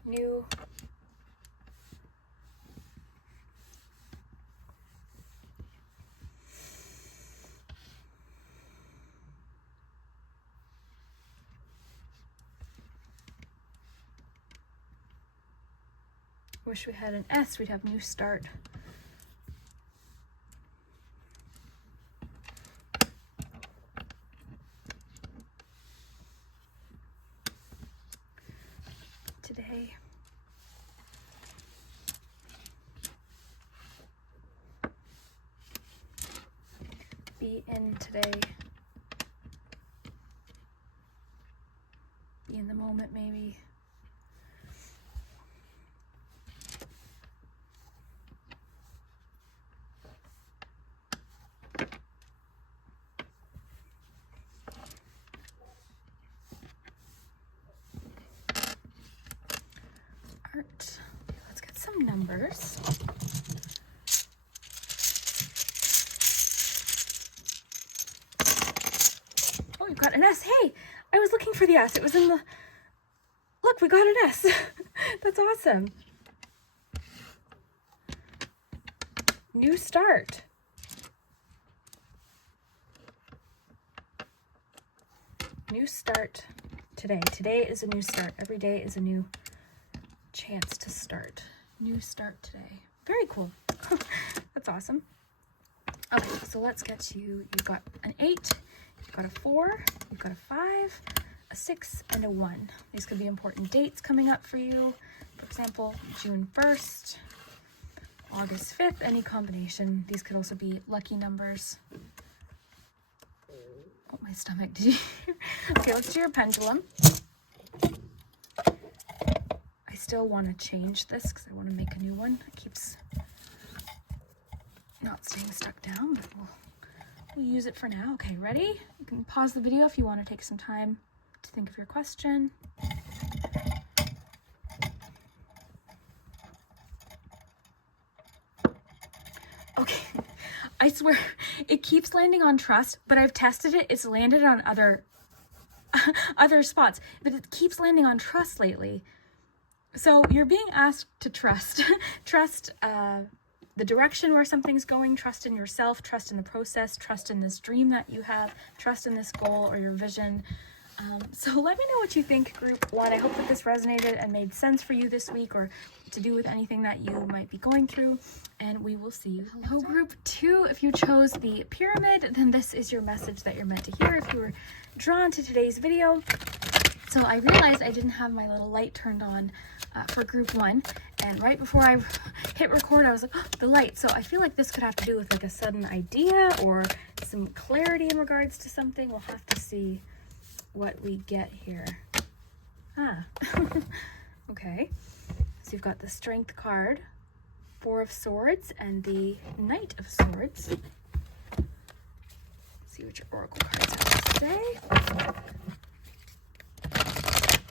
new. Wish we had an S, we'd have new start. Today. Be in today. Be in the moment, maybe. Art. Let's get some numbers. Oh, you got an S. Hey, I was looking for the S. It was in the... Look, we got an S. That's awesome. New start. New start today. Today is a new start. Every day is a new chance to start. New start today. Very cool. That's awesome. Okay, so let's get to you. You've got an 8, you've got a 4, you've got a 5, a 6, and a 1. These could be important dates coming up for you. For example, June 1st, August 5th, any combination. These could also be lucky numbers. Oh, my stomach, did you hear? Okay, let's do your pendulum. I still want to change this because I want to make a new one. It keeps not staying stuck down, but we'll use it for now. Okay, ready? You can pause the video if you want to take some time to think of your question. Okay, I swear it keeps landing on trust, but I've tested it. It's landed on other spots, but it keeps landing on trust lately. So you're being asked to trust. Trust the direction where something's going, trust in yourself, trust in the process, trust in this dream that you have, trust in this goal or your vision. So let me know what you think, group 1. I hope that this resonated and made sense for you this week or to do with anything that you might be going through. And we will see you. Hello, group 2. If you chose the pyramid, then this is your message that you're meant to hear if you were drawn to today's video. So I realized I didn't have my little light turned on for group 1. And right before I hit record, I was like, oh, the light. So I feel like this could have to do with like a sudden idea or some clarity in regards to something. We'll have to see what we get here. Okay. So you've got the Strength card, 4 of Swords, and the Knight of Swords. Let's see what your Oracle cards have to say.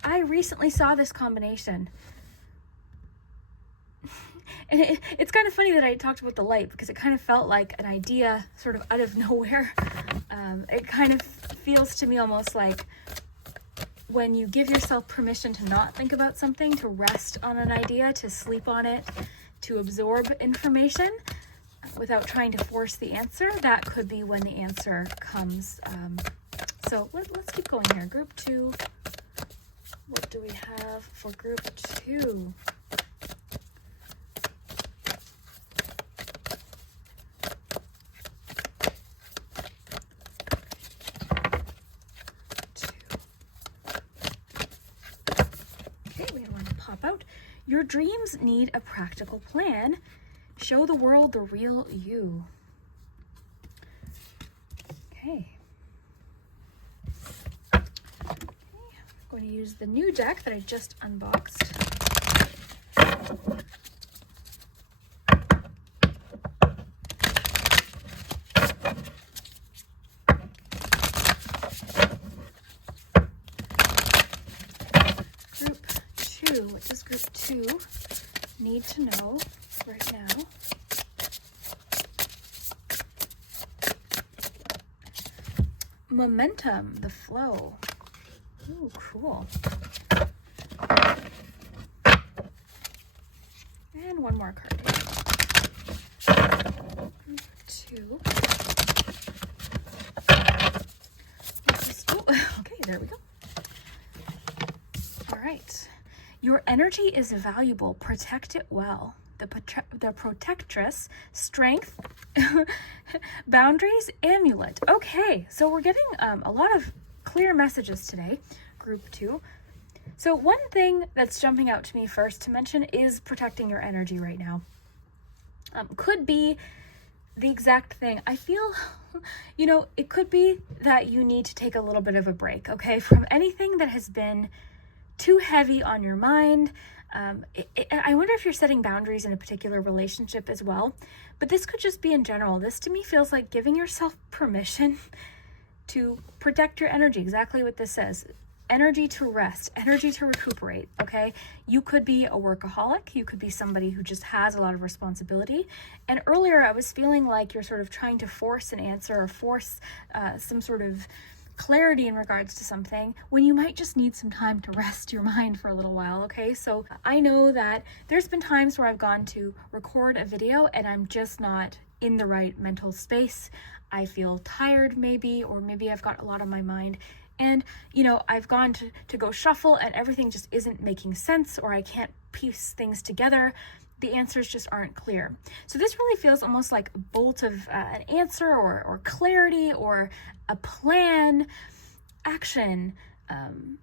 I recently saw this combination. And it's kind of funny that I talked about the light because it kind of felt like an idea sort of out of nowhere. It kind of feels to me almost like when you give yourself permission to not think about something, to rest on an idea, to sleep on it, to absorb information without trying to force the answer, that could be when the answer comes. So let's keep going here. Group 2. What do we have for group 2? Out. Your dreams need a practical plan. Show the world the real you. Okay. I'm going to use the new deck that I just unboxed. What does group 2 need to know right now? Momentum, the flow. Ooh, cool. one more card. 2. Okay, there we go. All right. Your energy is valuable. Protect it well. The protectress, strength, boundaries, amulet. Okay, so we're getting a lot of clear messages today, group 2. So one thing that's jumping out to me first to mention is protecting your energy right now. Could be the exact thing. I feel, it could be that you need to take a little bit of a break, okay, from anything that has been too heavy on your mind. I wonder if you're setting boundaries in a particular relationship as well, but this could just be in general. This to me feels like giving yourself permission to protect your energy, exactly what this says. Energy to rest, energy to recuperate, okay? You could be a workaholic. You could be somebody who just has a lot of responsibility. And earlier I was feeling like you're sort of trying to force an answer or force some sort of clarity in regards to something when you might just need some time to rest your mind for a little while, okay? So I know that there's been times where I've gone to record a video and I'm just not in the right mental space. I feel tired maybe, or maybe I've got a lot on my mind. And, I've gone to go shuffle and everything just isn't making sense, or I can't piece things together. The answers just aren't clear. So this really feels almost like a bolt of an answer or clarity or a plan, action,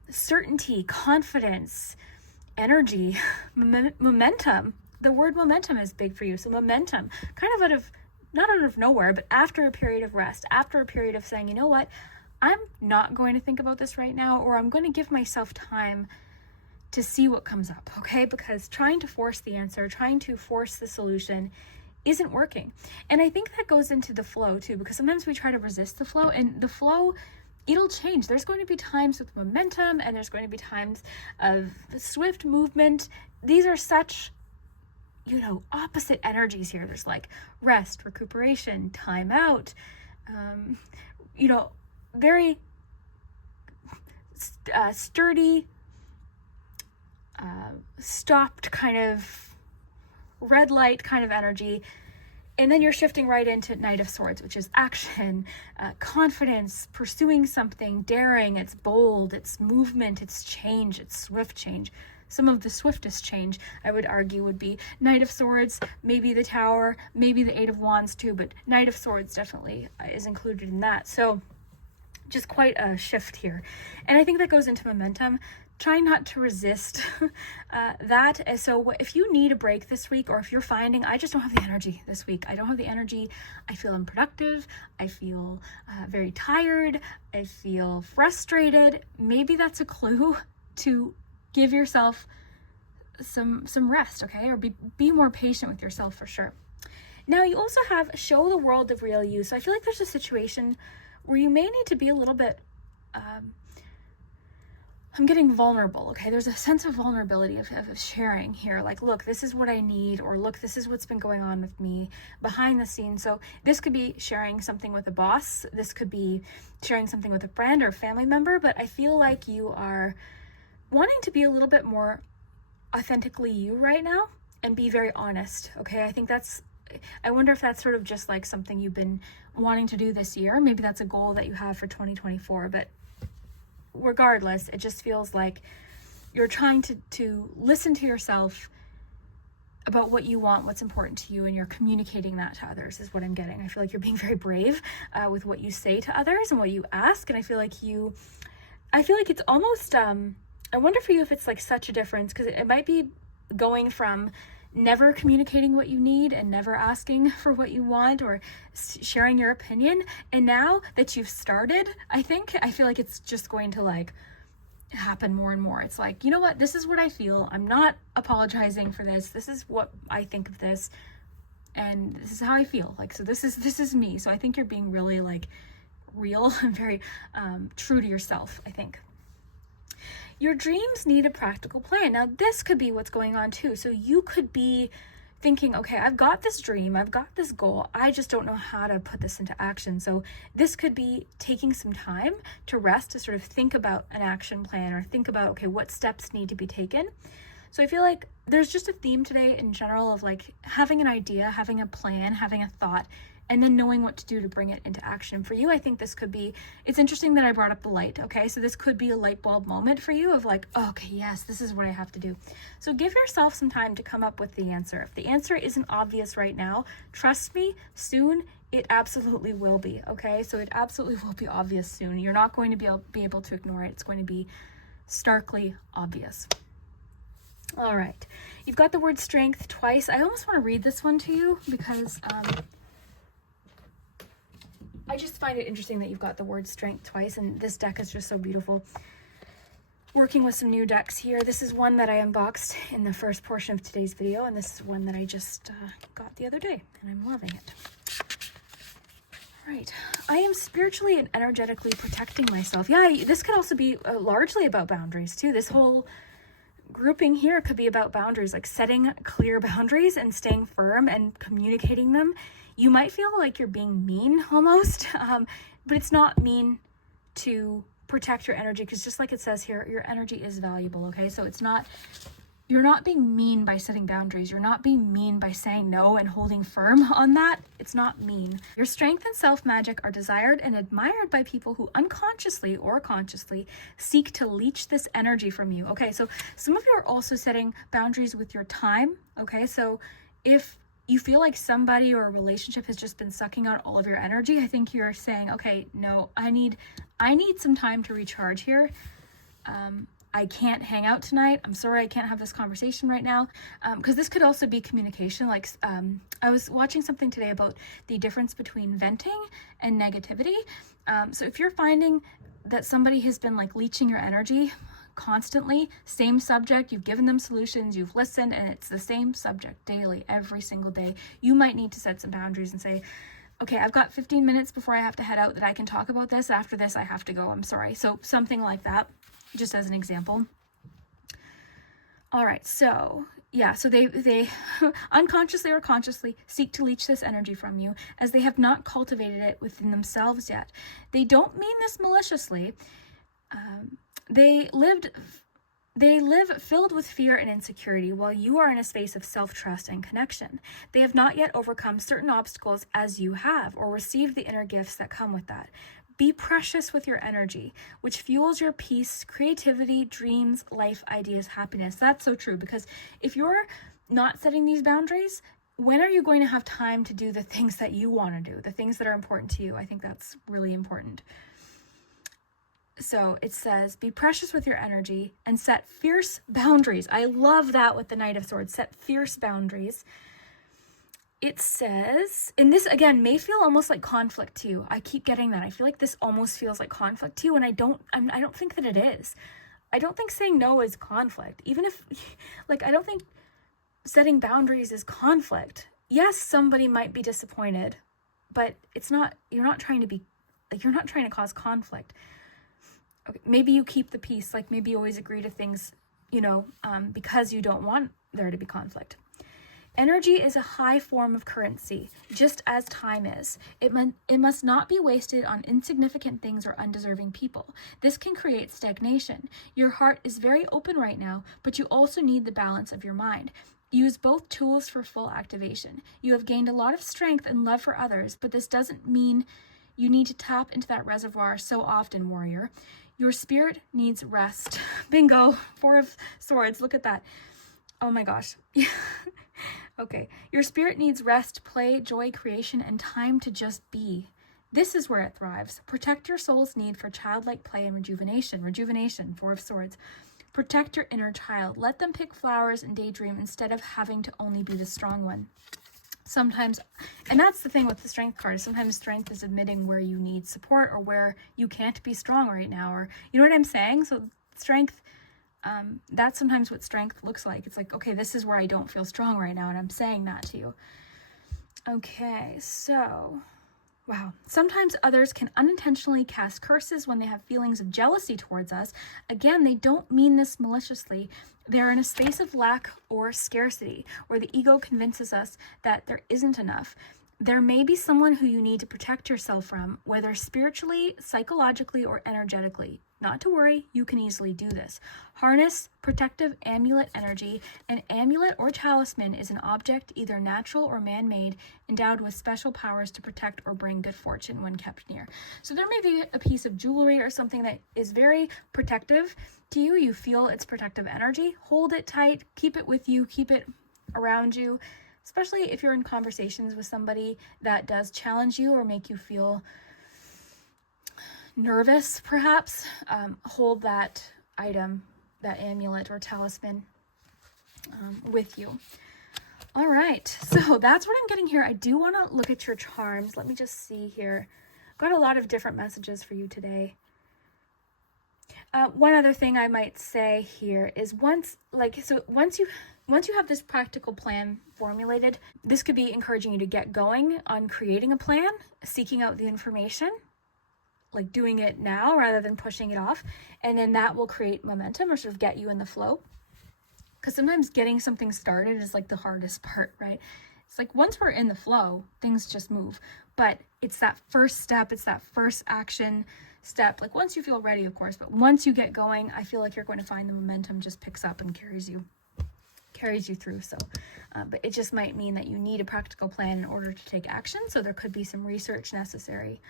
certainty, confidence, energy, momentum. The word momentum is big for you. So momentum, kind of not out of nowhere, but after a period of rest, after a period of saying, you know what, I'm not going to think about this right now, or I'm going to give myself time to see what comes up, okay? Because trying to force the answer, trying to force the solution isn't working. And I think that goes into the flow too, because sometimes we try to resist the flow, and the flow, it'll change. There's going to be times with momentum, and there's going to be times of swift movement. These are such, opposite energies here. There's like rest, recuperation, time out, very sturdy, stopped kind of red light kind of energy. And then you're shifting right into Knight of Swords, which is action, confidence, pursuing something, daring. It's bold, it's movement, it's change, it's swift change. Some of the swiftest change, I would argue, would be Knight of Swords, maybe the Tower, maybe the Eight of Wands too, but Knight of Swords definitely is included in that. So just quite a shift here. And I think that goes into momentum. Try not to resist that. So if you need a break this week, or if you're finding, I just don't have the energy this week. I don't have the energy. I feel unproductive. I feel very tired. I feel frustrated. Maybe that's a clue to give yourself some rest, okay? Or be more patient with yourself for sure. Now you also have show the world the real you. So I feel like there's a situation where you may need to be a little bit, I'm getting vulnerable, okay? There's a sense of vulnerability of sharing here. Like, look, this is what I need, or look, this is what's been going on with me behind the scenes. So this could be sharing something with a boss. This could be sharing something with a friend or family member, but I feel like you are wanting to be a little bit more authentically you right now and be very honest, okay? I wonder if that's sort of just like something you've been wanting to do this year. Maybe that's a goal that you have for 2024, but regardless, it just feels like you're trying to listen to yourself about what you want, what's important to you, and you're communicating that to others is what I'm getting. I feel like you're being very brave with what you say to others and what you ask, and I feel like it's almost, I wonder for you if it's like such a difference, because it might be going from never communicating what you need and never asking for what you want or sharing your opinion, and now that you've started, I feel like it's just going to like happen more and more. It's like, you know what, this is what I feel. I'm not apologizing for this. This is what I think of this, and this is how I feel. Like, so this is me. So I think you're being really like real and very true to yourself, I think. Your dreams need a practical plan. Now, this could be what's going on too. So you could be thinking, okay, I've got this dream, I've got this goal, I just don't know how to put this into action. So this could be taking some time to rest, to sort of think about an action plan, or think about, okay, what steps need to be taken. So I feel like there's just a theme today in general of like having an idea, having a plan, having a thought, and then knowing what to do to bring it into action. For you, I think this could be, it's interesting that I brought up the light, okay? So this could be a light bulb moment for you of like, oh, okay, yes, this is what I have to do. So give yourself some time to come up with the answer. If the answer isn't obvious right now, trust me, soon it absolutely will be, okay? So it absolutely will be obvious soon. You're not going to be able to ignore it. It's going to be starkly obvious. All right, you've got the word strength twice. I almost want to read this one to you because I just find it interesting that you've got the word strength twice, and this deck is just so beautiful. Working with some new decks here. This is one that I unboxed in the first portion of today's video, and this is one that I just got the other day, and I'm loving it. All right, I am spiritually and energetically protecting myself. Yeah, this could also be largely about boundaries too. This whole grouping here could be about boundaries, like setting clear boundaries and staying firm and communicating them. You might feel like you're being mean almost, but it's not mean to protect your energy, because just like it says here, your energy is valuable, okay? So it's not, you're not being mean by setting boundaries. You're not being mean by saying no and holding firm on that. It's not mean. Your strength and self-magic are desired and admired by people who unconsciously or consciously seek to leech this energy from you. Okay, so some of you are also setting boundaries with your time, okay? So if you feel like somebody or a relationship has just been sucking out all of your energy, I think you're saying, okay, no, I need some time to recharge here. I can't hang out tonight. I'm sorry, I can't have this conversation right now. Because this could also be communication. Like, I was watching something today about the difference between venting and negativity. So if you're finding that somebody has been like leeching your energy constantly, same subject, you've given them solutions, you've listened, and it's the same subject daily, every single day, you might need to set some boundaries and say, okay, I've got 15 minutes before I have to head out that I can talk about this. After this, I have to go. I'm sorry. So something like that, just as an example. All right. So yeah, so they unconsciously or consciously seek to leech this energy from you as they have not cultivated it within themselves yet. They don't mean this maliciously. They live filled with fear and insecurity while you are in a space of self-trust and connection. They have not yet overcome certain obstacles as you have, or received the inner gifts that come with that. Be precious with your energy, which fuels your peace, creativity, dreams, life, ideas, happiness. That's so true, because if you're not setting these boundaries, when are you going to have time to do the things that you want to do, the things that are important to you? I think that's really important. So it says, be precious with your energy and set fierce boundaries. I love that with the Knight of Swords, set fierce boundaries. It says, and this again may feel almost like conflict to you. I keep getting that. I feel like this almost feels like conflict to you, and I don't think that it is. I don't think saying no is conflict. Even if, like, I don't think setting boundaries is conflict. Yes, somebody might be disappointed, but it's not, you're not trying to cause conflict. Okay, maybe you keep the peace, like maybe you always agree to things, because you don't want there to be conflict. Energy is a high form of currency, just as time is. It must not be wasted on insignificant things or undeserving people. This can create stagnation. Your heart is very open right now, but you also need the balance of your mind. Use both tools for full activation. You have gained a lot of strength and love for others, but this doesn't mean you need to tap into that reservoir so often, warrior. Your spirit needs rest. Bingo. 4 of Swords. Look at that. Oh my gosh. Okay. Your spirit needs rest, play, joy, creation, and time to just be. This is where it thrives. Protect your soul's need for childlike play and rejuvenation. Rejuvenation. 4 of Swords. Protect your inner child. Let them pick flowers and daydream instead of having to only be the strong one. Sometimes, and that's the thing with the strength card, sometimes strength is admitting where you need support or where you can't be strong right now, or you know what I'm saying? So strength, that's sometimes what strength looks like. It's like, okay, this is where I don't feel strong right now, and I'm saying that to you. Okay, so, wow. Sometimes others can unintentionally cast curses when they have feelings of jealousy towards us. Again, they don't mean this maliciously. They're in a space of lack or scarcity, where the ego convinces us that there isn't enough. There may be someone who you need to protect yourself from, whether spiritually, psychologically, or energetically. Not to worry, you can easily do this. Harness protective amulet energy. An amulet or talisman is an object, either natural or man-made, endowed with special powers to protect or bring good fortune when kept near. So there may be a piece of jewelry or something that is very protective to you. You feel its protective energy. Hold it tight, keep it with you, keep it around you, especially if you're in conversations with somebody that does challenge you or make you feel nervous, perhaps. Hold that item, that amulet or talisman, with you. All right, so that's what I'm getting here. I do want to look at your charms. Let me just see here. I've got a lot of different messages for you today. One other thing I might say here is once you have this practical plan formulated, this could be encouraging you to get going on creating a plan, seeking out the information, like doing it now rather than pushing it off. And then that will create momentum or sort of get you in the flow. Because sometimes getting something started is like the hardest part, right? It's like once we're in the flow, things just move. But it's that first step, it's that first action step. Like once you feel ready, of course, but once you get going, I feel like you're going to find the momentum just picks up and carries you through. So, but it just might mean that you need a practical plan in order to take action. So there could be some research necessary,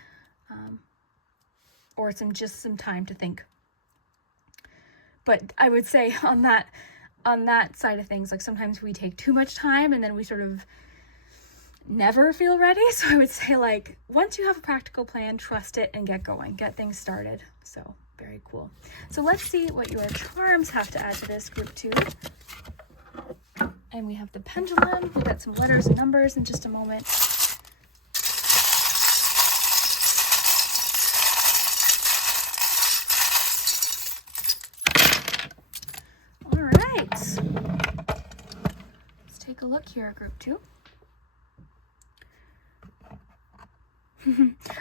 or some time to think. But I would say on that side of things, like sometimes we take too much time and then we sort of never feel ready. So I would say, like, once you have a practical plan, trust it and get going, get things started. So very cool. So let's see what your charms have to add to this group 2. And we have the pendulum. We've got some letters and numbers in just a moment. All right. Let's take a look here, group 2.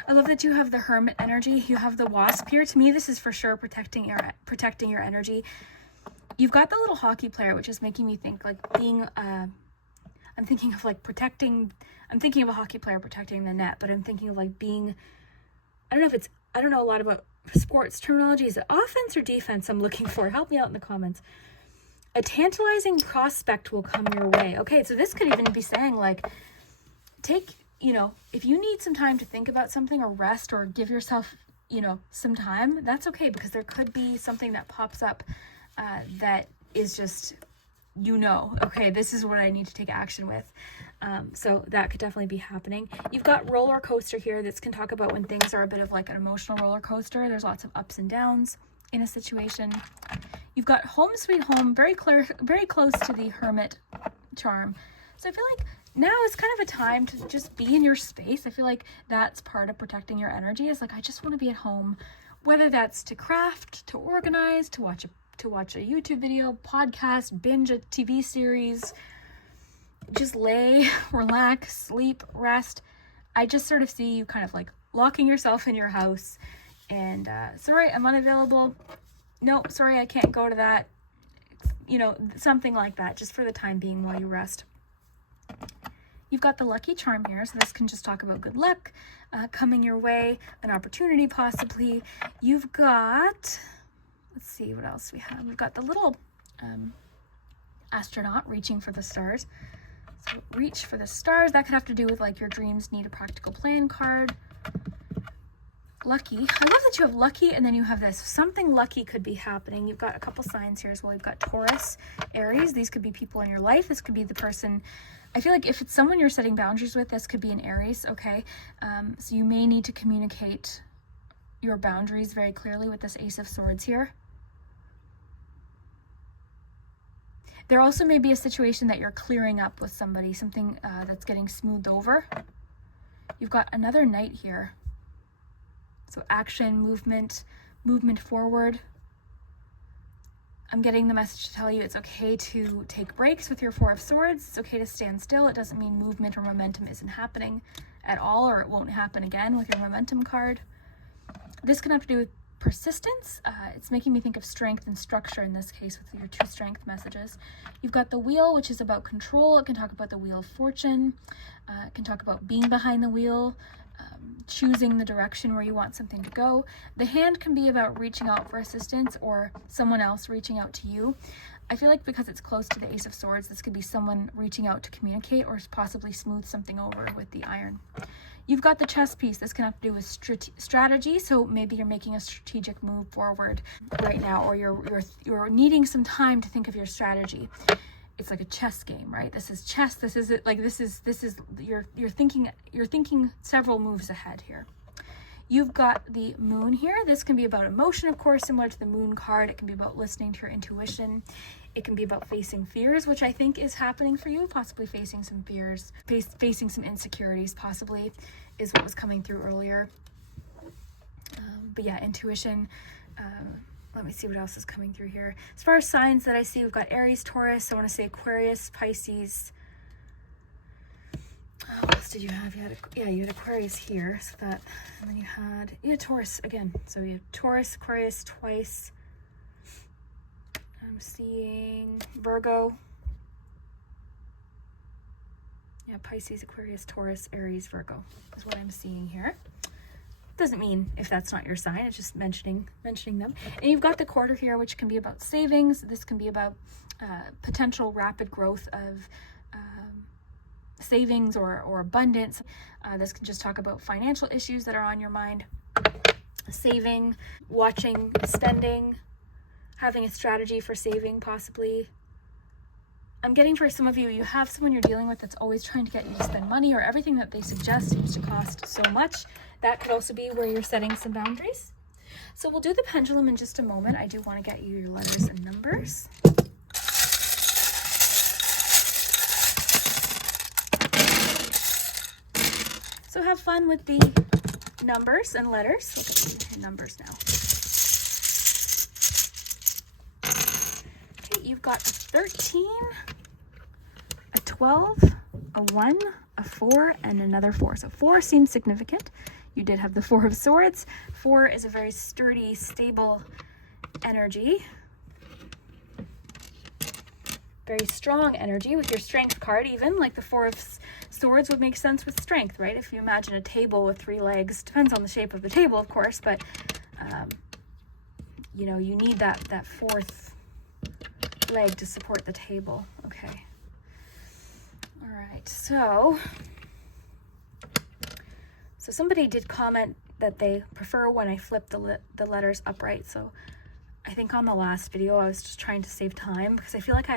I love that you have the hermit energy. You have the wasp here. To me, this is for sure protecting your energy. You've got the little hockey player, which is making me think like being, I'm thinking of a hockey player protecting the net, but I'm thinking of like being, I don't know a lot about sports terminology. Is it offense or defense I'm looking for? Help me out in the comments. A tantalizing prospect will come your way. Okay, so this could even be saying like, if you need some time to think about something or rest or give yourself, some time, that's okay, because there could be something that pops up that is just, okay, this is what I need to take action with. So that could definitely be happening. You've got roller coaster here. This can talk about when things are a bit of like an emotional roller coaster. There's lots of ups and downs in a situation. You've got home sweet home, very close to the hermit charm. So I feel like now is kind of a time to just be in your space. I feel like that's part of protecting your energy, is like, I just want to be at home, whether that's to craft, to organize, to watch a YouTube video, podcast, binge a TV series, just lay, relax, sleep, rest. I just sort of see you kind of like locking yourself in your house and, sorry, I'm unavailable. No, sorry, I can't go to that. Something like that, just for the time being while you rest. You've got the lucky charm here, so this can just talk about good luck coming your way, an opportunity possibly. You've got, let's see what else we have. We've got the little astronaut reaching for the stars. So reach for the stars. That could have to do with like your dreams need a practical plan card. Lucky. I love that you have lucky and then you have this. Something lucky could be happening. You've got a couple signs here as well. You've got Taurus, Aries. These could be people in your life. This could be the person. I feel like if it's someone you're setting boundaries with, this could be an Aries, okay? So you may need to communicate your boundaries very clearly with this Ace of Swords here. There also may be a situation that you're clearing up with somebody, something that's getting smoothed over. You've got another Knight here. So action, movement forward. I'm getting the message to tell you it's okay to take breaks with your Four of Swords. It's okay to stand still. It doesn't mean movement or momentum isn't happening at all, or it won't happen again with your momentum card. This can have to do with persistence. It's making me think of strength and structure in this case with your 2 strength messages. You've got the wheel, which is about control. It can talk about the wheel of fortune. It can talk about being behind the wheel, choosing the direction where you want something to go. The hand can be about reaching out for assistance or someone else reaching out to you. I feel like because it's close to the Ace of Swords, this could be someone reaching out to communicate or possibly smooth something over with the iron. You've got the chess piece. This can have to do with strategy, so maybe you're making a strategic move forward right now, or you're needing some time to think of your strategy. It's like a chess game, right? This is chess. This is it. Like this is you're thinking several moves ahead here. You've got the moon here. This can be about emotion, of course, similar to the moon card. It can be about listening to your intuition. It can be about facing fears, which I think is happening for you, possibly facing some fears, facing some insecurities, possibly, is what was coming through earlier. But yeah, intuition. Let me see what else is coming through here. As far as signs that I see, we've got Aries, Taurus. I want to say Aquarius, Pisces. What else did you have? You had Aquarius here, so that, and then you had Taurus again. So you have Taurus, Aquarius twice. I'm seeing Virgo. Yeah, Pisces, Aquarius, Taurus, Aries, Virgo is what I'm seeing here. Doesn't mean if that's not your sign, it's just mentioning them. And you've got the quarter here, which can be about savings. This can be about potential rapid growth of savings or abundance. This can just talk about financial issues that are on your mind. Saving, watching, spending, having a strategy for saving possibly. I'm getting for some of you, you have someone you're dealing with that's always trying to get you to spend money, or everything that they suggest seems to cost so much. That could also be where you're setting some boundaries. So we'll do the pendulum in just a moment. I do want to get you your letters and numbers. So have fun with the numbers and letters. Look at your numbers now. Okay, you've got a 13, a 12, a 1, a 4, and another 4. So 4 seems significant. You did have the 4 of Swords. 4 is a very sturdy, stable energy. Very strong energy with your strength card, even like the 4 of Swords would make sense with strength, right? If you imagine a table with 3 legs, depends on the shape of the table, of course, but you know, you need that 4th leg to support the table. Okay. All right. So somebody did comment that they prefer when I flip the letters upright. So I think on the last video, I was just trying to save time because I feel like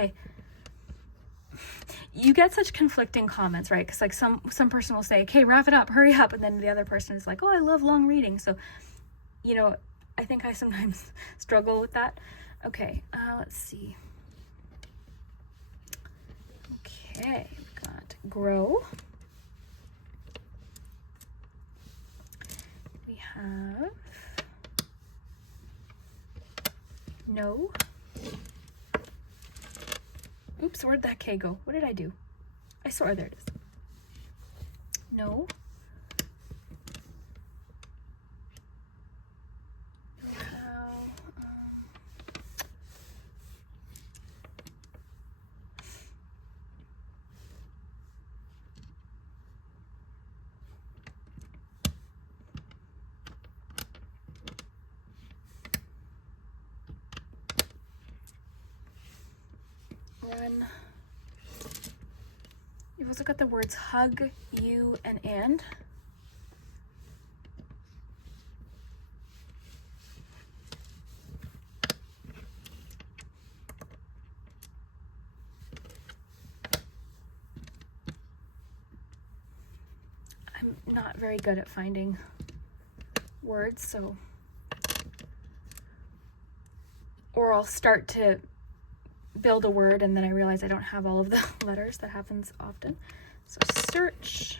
you get such conflicting comments, right? Because like some person will say, okay, wrap it up, hurry up. And then the other person is like, oh, I love long reading. So, you know, I think I sometimes struggle with that. Okay, let's see. Okay, we've got grow. We have no. Oops, where'd that K go? What did I do? I saw, there it is. No. Run. You've also got the words hug, you, and. I'm not very good at finding words, so. Or I'll start to build a word and then I realize I don't have all of the letters. That happens often. So search.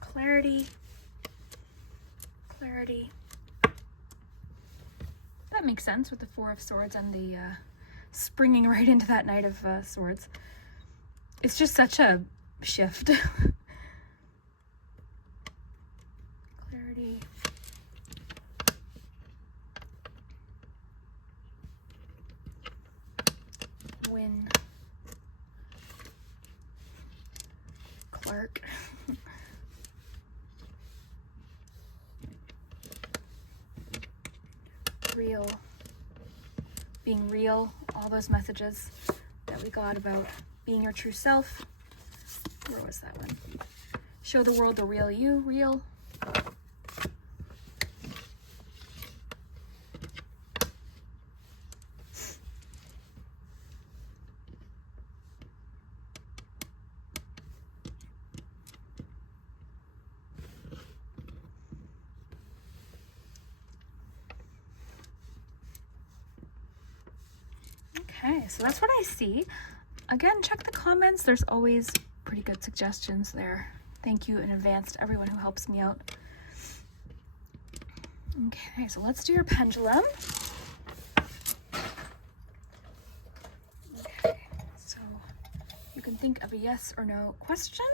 Clarity. clarity. That makes sense with the Four of Swords and the springing right into that Knight of Swords. It's just such a shift. Clarity. Win. Clark. Real. Being real. All those messages that we got about being your true self. Where was that one? Show the world the real you. Real. Okay, so that's what I see. Again, check the comments. There's always pretty good suggestions there. Thank you in advance to everyone who helps me out. Okay, so let's do your pendulum. Okay, so you can think of a yes or no question.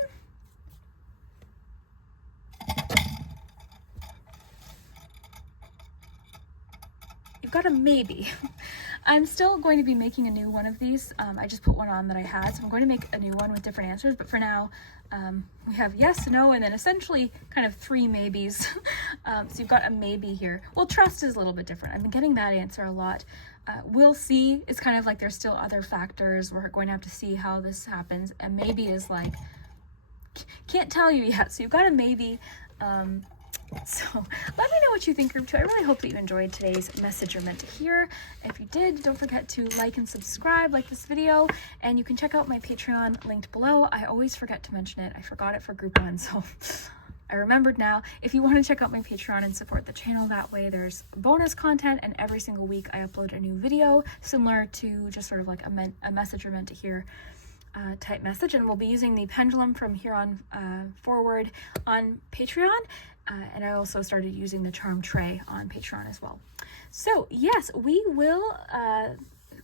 You've got a maybe. I'm still going to be making a new one of these. I just put one on that I had, so I'm going to make a new one with different answers, but for now, we have yes, no, and then essentially kind of 3 maybes. So you've got a maybe here. Well, trust is a little bit different. I've been getting that answer a lot. We'll see. It's kind of like there's still other factors. We're going to have to see how this happens. And maybe is like, can't tell you yet. So you've got a maybe. So let me know what you think, group 2. I really hope that you enjoyed today's message you're meant to hear. If you did, don't forget to like and subscribe, like this video, and you can check out my Patreon linked below. I always forget to mention it. I forgot it for group 1, so I remembered now. If you want to check out my Patreon and support the channel that way, there's bonus content, and every single week I upload a new video similar to just sort of like a message you're meant to hear type message, and we'll be using the pendulum from here on forward on Patreon. And I also started using the charm tray on Patreon as well. So yes, we will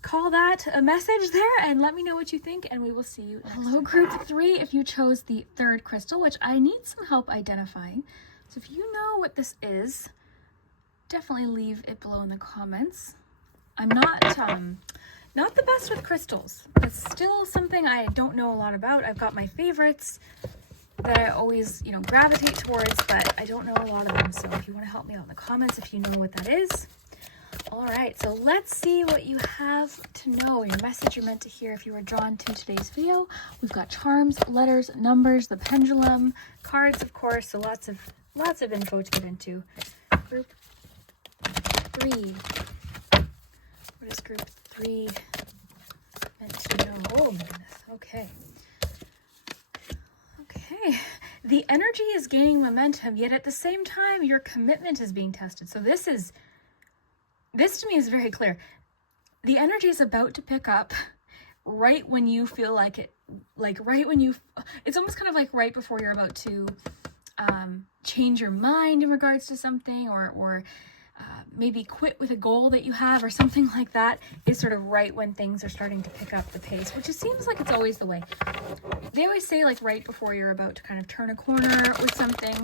call that a message there, and let me know what you think, and we will see you next time. Group 3, if you chose the 3rd crystal, which I need some help identifying. So if you know what this is, definitely leave it below in the comments. I'm not the best with crystals. It's still something I don't know a lot about. I've got my favorites that I always, gravitate towards, but I don't know a lot of them. So if you want to help me out in the comments, if you know what that is. All right, so let's see what you have to know, your message you're meant to hear if you were drawn to today's video. We've got charms, letters, numbers, the pendulum, cards, of course, so lots of info to get into. Group 3. What is group 3 meant to know? Oh my goodness, okay. Okay, the energy is gaining momentum, yet at the same time, your commitment is being tested. So this to me is very clear. The energy is about to pick up right when you feel like it, it's almost kind of like right before you're about to change your mind in regards to something, or maybe quit with a goal that you have or something like that, is sort of right when things are starting to pick up the pace, which it seems like it's always the way. They always say like right before you're about to kind of turn a corner with something,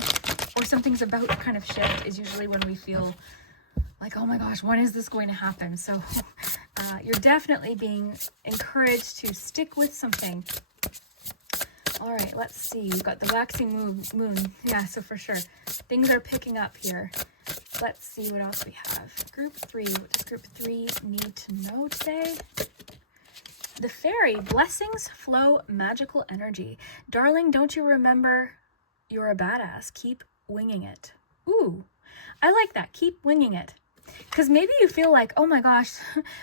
or something's about to kind of shift, is usually when we feel like, oh my gosh, when is this going to happen? So you're definitely being encouraged to stick with something. All right, let's see. You've got the waxing moon. Yeah, so for sure. Things are picking up here. Let's see what else we have. Group 3. What does group 3 need to know today? The fairy. Blessings flow magical energy. Darling, don't you remember you're a badass? Keep winging it. Ooh, I like that. Keep winging it. Because maybe you feel like, oh my gosh,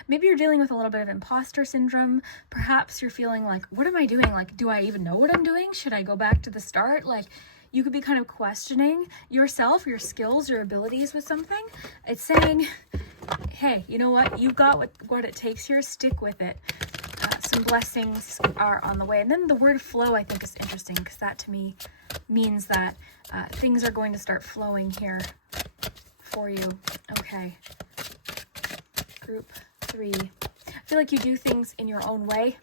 maybe you're dealing with a little bit of imposter syndrome. Perhaps you're feeling like, what am I doing? Like, do I even know what I'm doing? Should I go back to the start? Like, you could be kind of questioning yourself, your skills, your abilities with something. It's saying, hey, you know what? You've got what it takes here. Stick with it. Some blessings are on the way. And then the word flow, I think, is interesting, because that to me means that things are going to start flowing here for you. Okay. Group 3. I feel like you do things in your own way,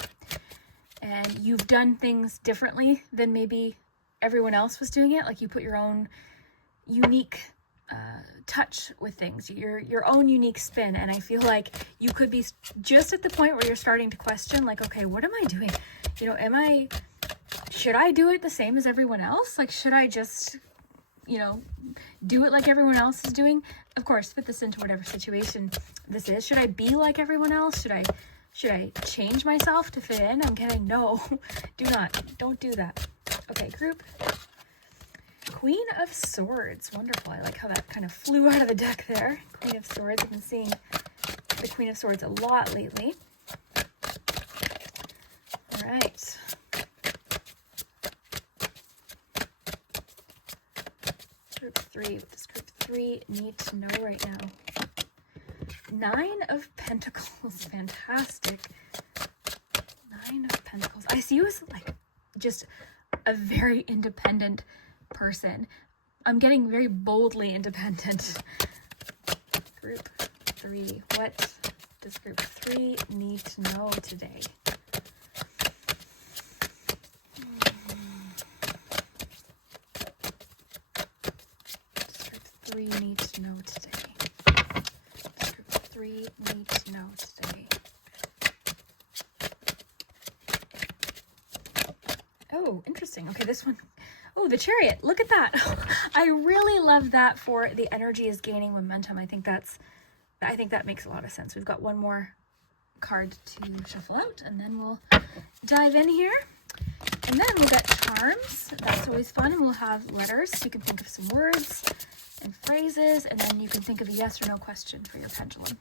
and you've done things differently than maybe everyone else was doing it. Like you put your own unique touch with things, your own unique spin. And I feel like you could be just at the point where you're starting to question, like, okay, what am I doing? You know, should I do it the same as everyone else? Like, should I just, you know, do it like everyone else is doing? Of course, fit this into whatever situation this is. Should I be like everyone else? Should I change myself to fit in? I'm kidding. No, don't do that. Okay, group Queen of Swords. Wonderful. I like how that kind of flew out of the deck there. Queen of Swords. I've been seeing the Queen of Swords a lot lately. All right. Group 3. What does group 3 need to know right now? 9 of Pentacles. Fantastic. 9 of Pentacles. I see you as like just a very independent person. I'm getting very boldly independent. Group 3. What does group 3 need to know today? Does group 3 need to know today? Does group 3 need to know today? Oh, interesting. Okay, this one. Oh, the Chariot. Look at that. I really love that for the energy is gaining momentum. I think that makes a lot of sense. We've got one more card to shuffle out, and then we'll dive in here. And then we'll get charms. That's always fun. And we'll have letters. So you can think of some words and phrases, and then you can think of a yes or no question for your pendulum.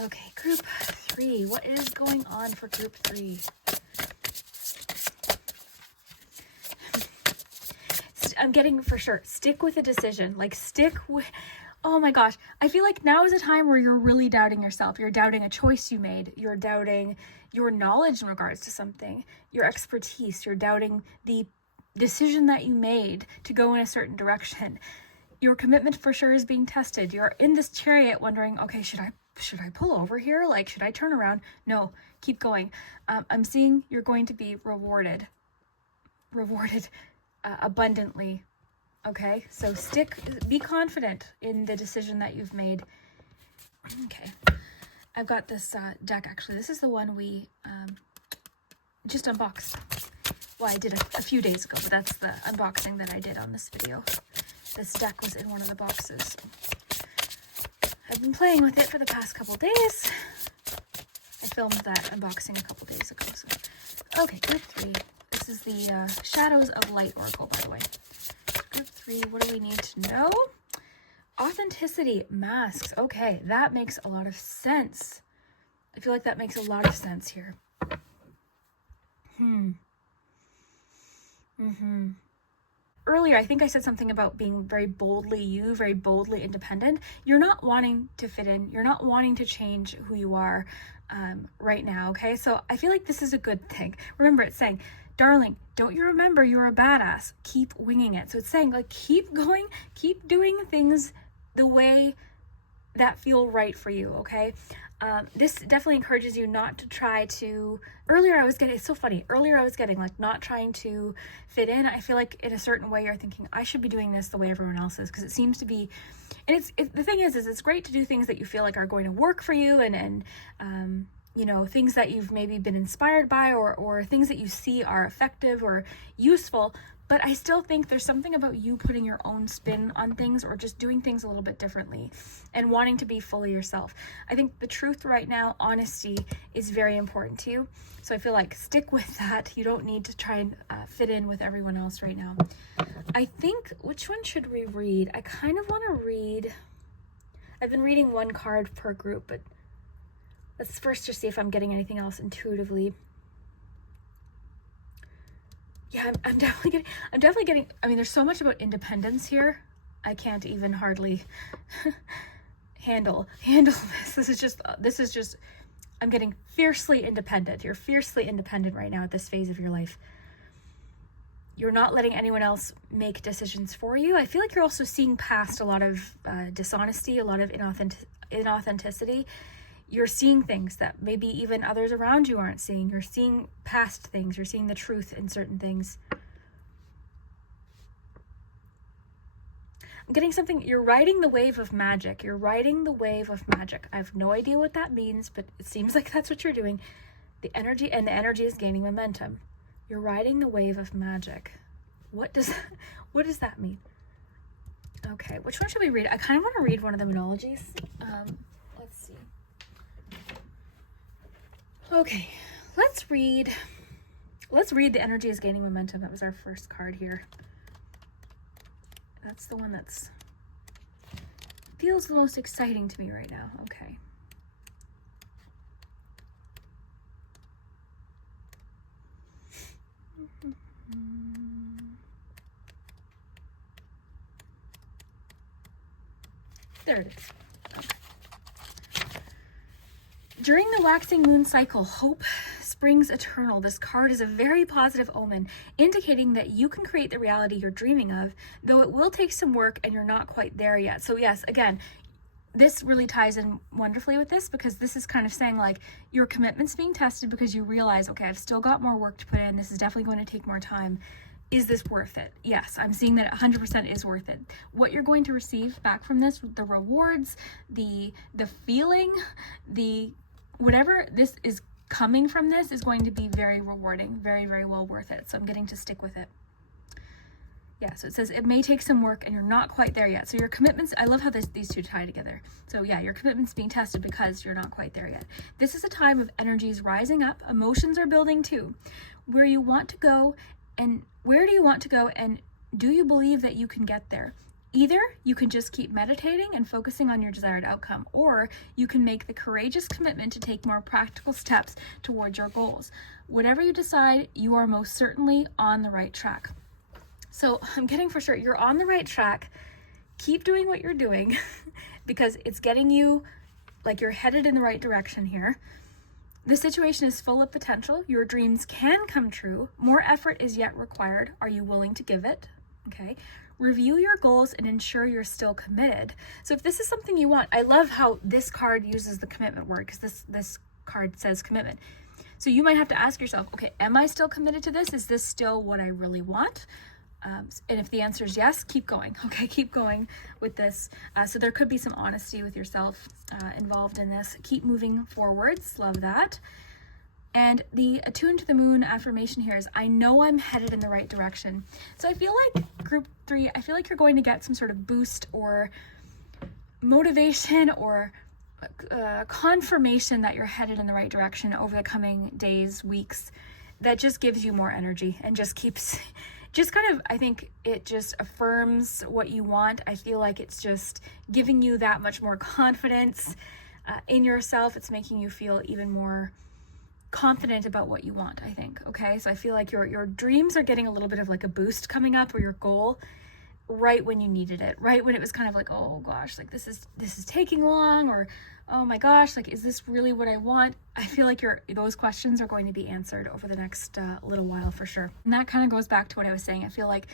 Okay, group 3. What is going on for group 3? I'm getting for sure, stick with a decision. Like stick with, oh my gosh. I feel like now is a time where you're really doubting yourself. You're doubting a choice you made. You're doubting your knowledge in regards to something, your expertise. You're doubting the decision that you made to go in a certain direction. Your commitment for sure is being tested. You're in this Chariot wondering, okay, should I pull over here? Like, should I turn around? No, keep going. I'm seeing you're going to be rewarded abundantly. Okay, so be confident in the decision that you've made. Okay, I've got this deck. Actually, this is the one we just unboxed. Well, I did a few days ago, but that's the unboxing that I did on this video. This deck was in one of the boxes. I've been playing with it for the past couple days. I filmed that unboxing a couple days ago. So. Okay, group 3. This is the Shadows of Light Oracle, by the way. Group 3, what do we need to know? Authenticity, masks. Okay, that makes a lot of sense. I feel like that makes a lot of sense here. Earlier, I think I said something about being very boldly you, very boldly independent. You're not wanting to fit in. You're not wanting to change who you are right now, okay? So I feel like this is a good thing. Remember, it's saying, darling, don't you remember you're a badass? Keep winging it. So it's saying, like, keep going, keep doing things the way that feel right for you, okay? This definitely encourages you not to try to, it's so funny, earlier I was getting like not trying to fit in. I feel like in a certain way you're thinking, I should be doing this the way everyone else is, because it seems to be, and the thing is it's great to do things that you feel like are going to work for you, and you know, things that you've maybe been inspired by, or things that you see are effective or useful. But I still think there's something about you putting your own spin on things, or just doing things a little bit differently and wanting to be fully yourself. I think the truth right now, honesty, is very important to you. So I feel like stick with that. You don't need to try and fit in with everyone else right now. I think, which one should we read? I kind of want to read, I've been reading one card per group, but let's first just see if I'm getting anything else intuitively. Yeah, I'm definitely getting, I mean, there's so much about independence here. I can't even hardly handle this. This is just, I'm getting fiercely independent. You're fiercely independent right now at this phase of your life. You're not letting anyone else make decisions for you. I feel like you're also seeing past a lot of dishonesty, a lot of inauthenticity. You're seeing things that maybe even others around you aren't seeing. You're seeing past things. You're seeing the truth in certain things. I'm getting something, you're riding the wave of magic. You're riding the wave of magic. I have no idea what that means, but it seems like that's what you're doing. The energy is gaining momentum. You're riding the wave of magic. What does that mean? Okay, which one should we read? I kind of want to read one of the monologies. Let's see. Okay, let's read The Energy is Gaining Momentum. That was our first card here. That's the one that's feels the most exciting to me right now. Okay. There it is. Okay. During the waxing moon cycle, hope springs eternal. This card is a very positive omen, indicating that you can create the reality you're dreaming of, though it will take some work and you're not quite there yet. So yes, again, this really ties in wonderfully with this, because this is kind of saying like your commitment's being tested because you realize, okay, I've still got more work to put in. This is definitely going to take more time. Is this worth it? Yes, I'm seeing that 100% is worth it. What you're going to receive back from this, the rewards, the feeling, the whatever this is coming from, this is going to be very rewarding, very, very well worth it. So I'm getting to stick with it. Yeah, so it says it may take some work and you're not quite there yet. So your commitments, I love how these two tie together. So yeah, your commitment's being tested because you're not quite there yet. This is a time of energies rising up. Emotions are building too. Where do you want to go, and do you believe that you can get there? Either you can just keep meditating and focusing on your desired outcome, or you can make the courageous commitment to take more practical steps towards your goals. Whatever you decide, you are most certainly on the right track. So I'm getting for sure you're on the right track. Keep doing what you're doing because it's getting you, like, you're headed in the right direction here. The situation is full of potential. Your dreams can come true. More effort is yet required. Are you willing to give it? Okay. Review your goals and ensure you're still committed. So if this is something you want, I love how this card uses the commitment word, because this card says commitment. So you might have to ask yourself, okay, am I still committed to this? Is this still what I really want? And if the answer is yes, keep going. Okay, keep going with this. So there could be some honesty with yourself involved in this. Keep moving forwards. Love that. And the Attune to the Moon affirmation here is, I know I'm headed in the right direction. So I feel like group 3, I feel like you're going to get some sort of boost or motivation or confirmation that you're headed in the right direction over the coming days, weeks. That just gives you more energy and just keeps... just kind of, I think it just affirms what you want. I feel like it's just giving you that much more confidence in yourself. It's making you feel even more confident about what you want, I think. Okay, so I feel like your dreams are getting a little bit of like a boost coming up, or your goal, right when you needed it, right when it was kind of like, oh gosh, like this is taking long, or oh my gosh, like, is this really what I want? I feel like those questions are going to be answered over the next little while for sure. And that kind of goes back to what I was saying. I feel like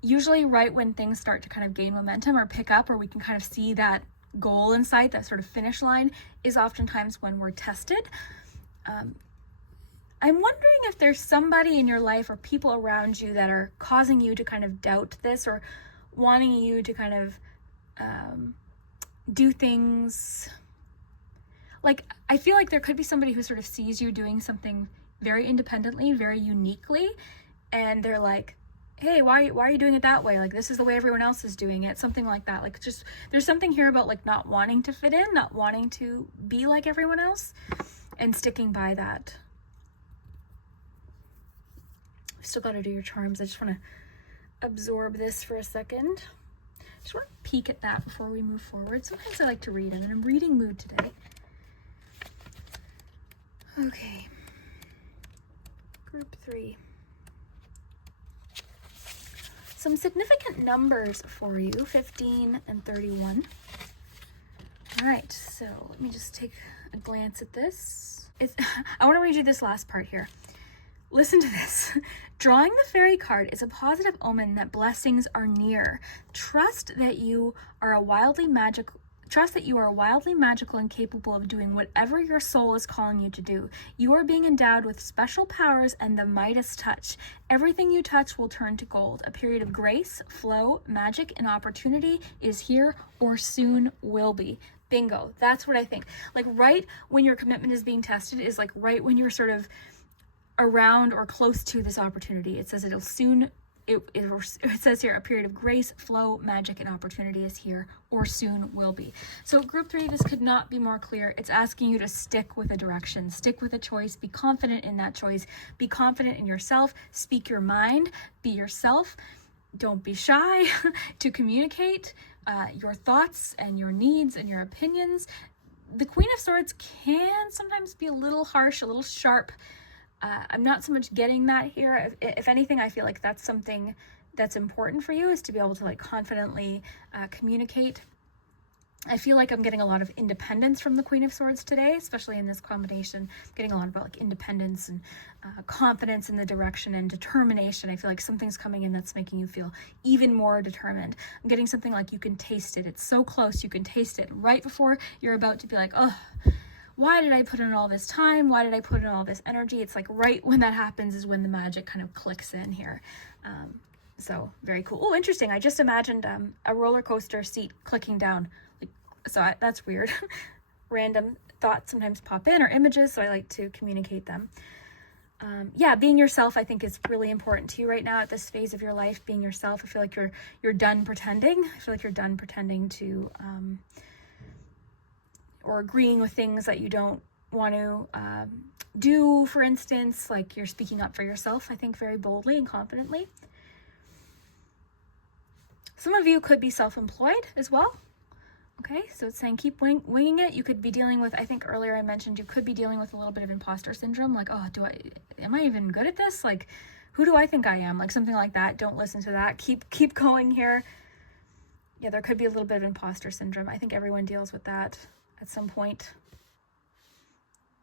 usually right when things start to kind of gain momentum or pick up, or we can kind of see that goal in sight, that sort of finish line, is oftentimes when we're tested. I'm wondering if there's somebody in your life or people around you that are causing you to kind of doubt this, or wanting you to kind of do things. Like, I feel like there could be somebody who sort of sees you doing something very independently, very uniquely, and they're like, hey, why are you doing it that way? Like, this is the way everyone else is doing it. Something like that. Like, just, there's something here about like not wanting to fit in, not wanting to be like everyone else, and sticking by that. Still got to do your charms. I just want to absorb this for a second. Just want to peek at that before we move forward. Sometimes I like to read. I'm in a reading mood today. Okay. Group 3. Some significant numbers for you, 15 and 31. All right, so let me just take a glance at this. I want to read you this last part here. listen to this. Drawing the fairy card is a positive omen that blessings are near. Trust that you are wildly magical and capable of doing whatever your soul is calling you to do. You are being endowed with special powers and the Midas touch. Everything you touch will turn to gold. A period of grace, flow, magic, and opportunity is here or soon will be. Bingo. That's what I think. Like right when your commitment is being tested is like right when you're sort of around or close to this opportunity. It says it'll soon, it says here, a period of grace, flow, magic, and opportunity is here or soon will be. So group 3, this could not be more clear. It's asking you to stick with a direction, stick with a choice, be confident in that choice, be confident in yourself, speak your mind, be yourself. Don't be shy to communicate your thoughts and your needs and your opinions. The Queen of Swords can sometimes be a little harsh, a little sharp. I'm not so much getting that here. If anything, I feel like that's something that's important for you, is to be able to like confidently communicate. I feel like I'm getting a lot of independence from the Queen of Swords today, especially in this combination. I'm getting a lot about like independence and confidence in the direction and determination. I feel like something's coming in that's making you feel even more determined. I'm getting something like you can taste it. It's so close, you can taste it right before you're about to be like, oh, why did I put in all this time? Why did I put in all this energy? It's like right when that happens is when the magic kind of clicks in here. So very cool. Oh, interesting. I just imagined a roller coaster seat clicking down. That's weird. Random thoughts sometimes pop in, or images, so I like to communicate them. Yeah, being yourself, I think, is really important to you right now at this phase of your life. Being yourself. I feel like you're done pretending. I feel like you're done pretending to or agreeing with things that you don't want to do, for instance. Like you're speaking up for yourself, I think, very boldly and confidently. Some of you could be self-employed as well. Okay, so it's saying keep winging it. You could be dealing with, I think earlier I mentioned, you could be dealing with a little bit of imposter syndrome. Like, oh, am I even good at this? Like, who do I think I am? Like something like that. Don't listen to that. Keep going here. Yeah, there could be a little bit of imposter syndrome. I think everyone deals with that at some point.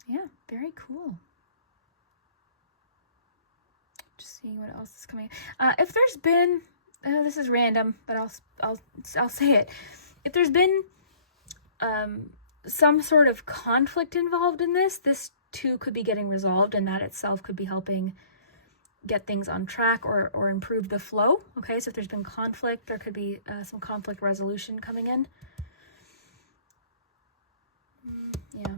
Yeah, very cool. Just seeing what else is coming. If there's been, this is random, but I'll say it. If there's been some sort of conflict involved in this too could be getting resolved, and that itself could be helping get things on track or improve the flow. Okay, so if there's been conflict, there could be some conflict resolution coming in. Yeah.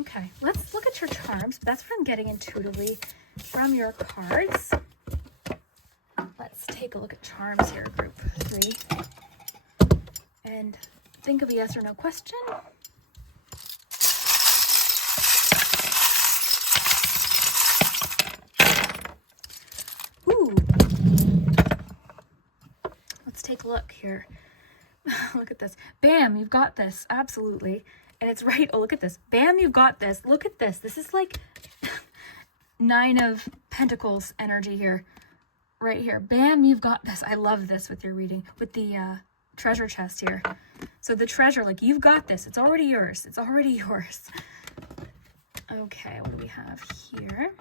Okay, let's look at your charms. That's what I'm getting intuitively from your cards. Let's take a look at charms here, group 3. And think of a yes or no question. Ooh. Let's take a look here. Look at this. Bam, you've got this. Absolutely. And it's right. Oh, look at this. Bam, you've got this. Look at this. This is like 9 of Pentacles energy here. Right here. Bam, you've got this. I love this with your reading. With the treasure chest here. So the treasure, like, you've got this. It's already yours. It's already yours. Okay, what do we have here?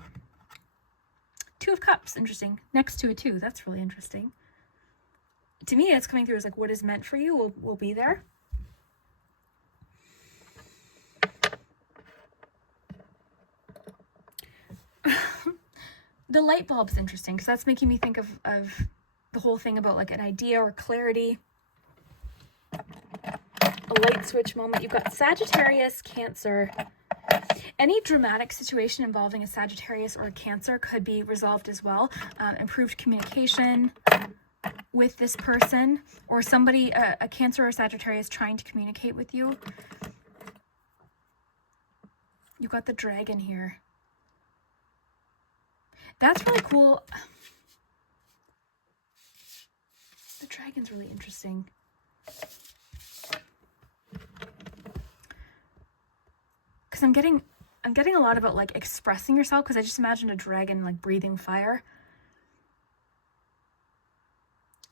2 of Cups. Interesting. Next to a 2. That's really interesting. To me, it's coming through as like what is meant for you will be there. The light bulb's interesting because that's making me think of the whole thing about like an idea or clarity. A light switch moment. You've got Sagittarius, Cancer. Any dramatic situation involving a Sagittarius or a Cancer could be resolved as well. Improved communication with this person, or somebody, a Cancer or Sagittarius trying to communicate with you. You've got the Dragon here. That's really cool. The Dragon's really interesting. Because I'm getting a lot about like expressing yourself, because I just imagined a dragon like breathing fire.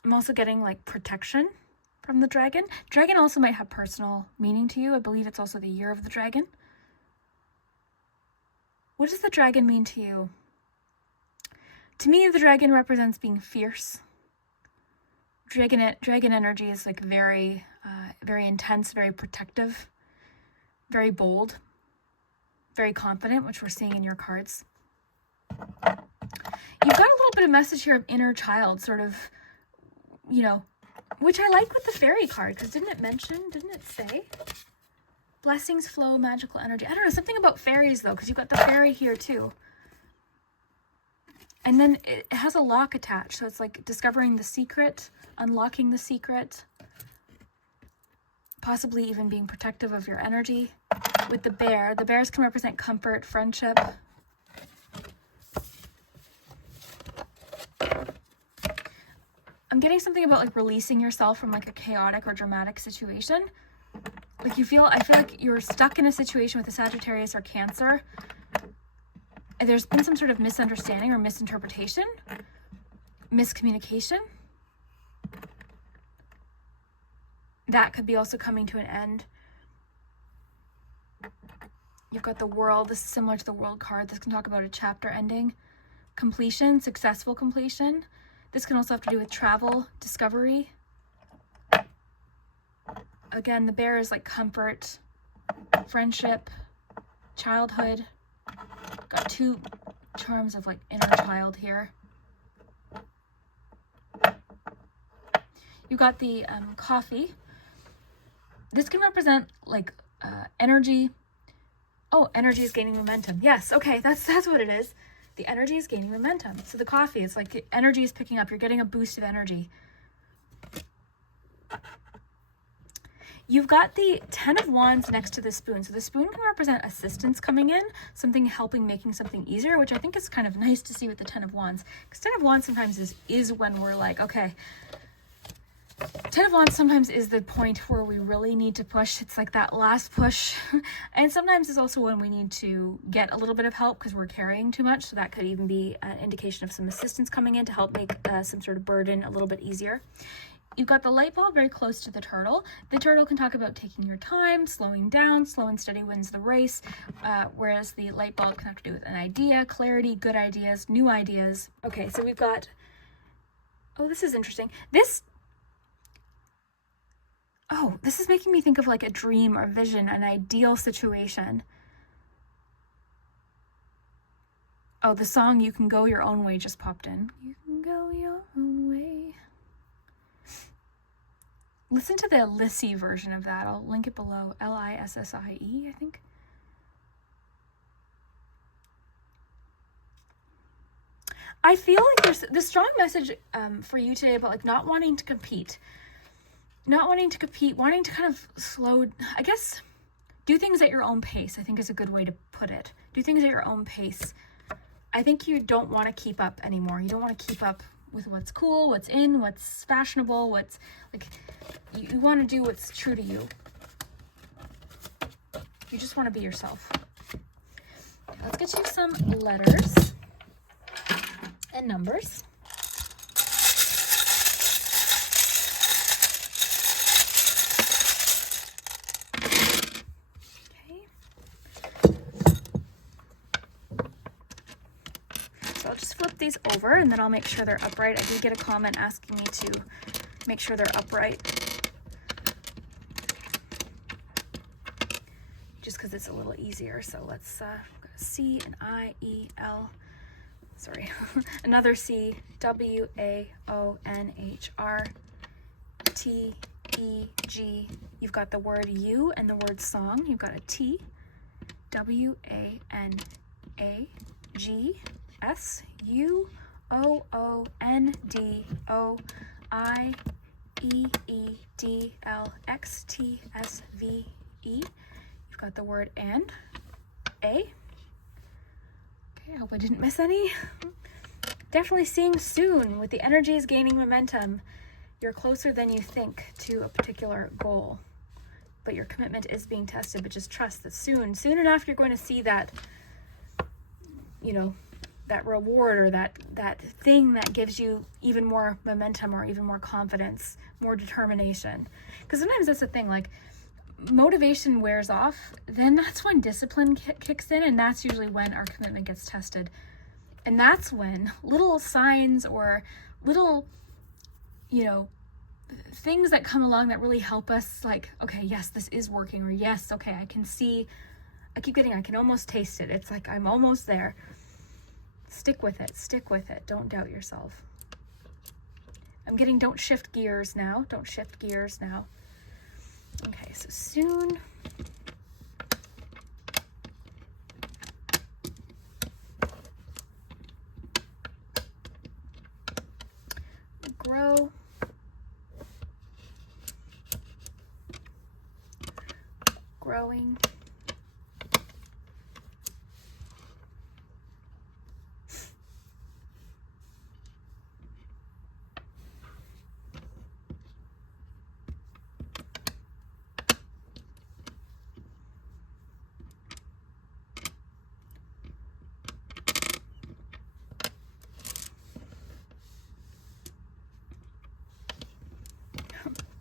I'm also getting like protection from the dragon. Dragon also might have personal meaning to you. I believe it's also the year of the dragon. What does the dragon mean to you? To me, the dragon represents being fierce. Dragon energy is like very intense, very protective, very bold, very confident, which we're seeing in your cards. You've got a little bit of message here of inner child, sort of, you know, which I like with the fairy card, because didn't it say? Blessings flow, magical energy. I don't know, something about fairies though, because you've got the fairy here too. And then it has a lock attached, so it's like discovering the secret, unlocking the secret, possibly even being protective of your energy. With the bear, the bears can represent comfort, friendship. I'm getting something about like releasing yourself from like a chaotic or dramatic situation. Like I feel like you're stuck in a situation with a Sagittarius or Cancer. And there's been some sort of misunderstanding or misinterpretation, miscommunication. That could be also coming to an end. You've got the World. This is similar to the World card. This can talk about a chapter ending, completion, successful completion. This can also have to do with travel, discovery. Again, the bear is like comfort, friendship, childhood. Got two charms of like inner child here. You got the coffee. This can represent like energy. Oh, energy is gaining momentum. Yes, okay, that's what it is. The energy is gaining momentum. So the coffee, it's like the energy is picking up. You're getting a boost of energy. You've got the 10 of Wands next to the spoon. So the spoon can represent assistance coming in, something helping, making something easier, which I think is kind of nice to see with the 10 of Wands. Because 10 of Wands sometimes is when we're like, okay, 10 of Wands sometimes is the point where we really need to push. It's like that last push. And sometimes it's also when we need to get a little bit of help because we're carrying too much. So that could even be an indication of some assistance coming in to help make some sort of burden a little bit easier. You've got the light bulb very close to the turtle. The turtle can talk about taking your time, slowing down. Slow and steady wins the race, whereas the light bulb can have to do with an idea, clarity, good ideas, new ideas. Okay, so we've got, oh, this is interesting. This is making me think of like a dream or vision, an ideal situation. Oh, the song You Can Go Your Own Way just popped in. You can go your own way. Listen to the Lissie version of that. I'll link it below. Lissie, I think. I feel like there's this strong message for you today about like not wanting to compete. Not wanting to compete, wanting to kind of slow, I guess, do things at your own pace, I think is a good way to put it. Do things at your own pace. I think you don't want to keep up anymore. You don't want to keep up with what's cool, what's in, what's fashionable, what's like, you want to do what's true to you. You just want to be yourself. Let's get you some letters and numbers. These over and then I'll make sure they're upright. I did get a comment asking me to make sure they're upright just because it's a little easier. So let's C and I, E, L, sorry, another C, W, A, O, N, H, R, T, E, G. You've got the word you and the word song. You've got a T, W, A, N, A, G, S, U, O, O, N, D, O, I, E, E, D, L, X, T, S, V, E. You've got the word and, A. Okay, I hope I didn't miss any. Definitely seeing soon with the energies gaining momentum. You're closer than you think to a particular goal, but your commitment is being tested, but just trust that soon enough, you're going to see that, you know, that reward or that thing that gives you even more momentum or even more confidence, more determination. Because sometimes that's the thing, like motivation wears off, then that's when discipline kicks in, and that's usually when our commitment gets tested. And that's when little signs or little, you know, things that come along that really help us, like, okay, yes, this is working, or yes, okay, I can see, I can almost taste it. It's like, I'm almost there. Stick with it, don't doubt yourself. I'm getting don't shift gears now. Okay, so soon. Grow. Growing.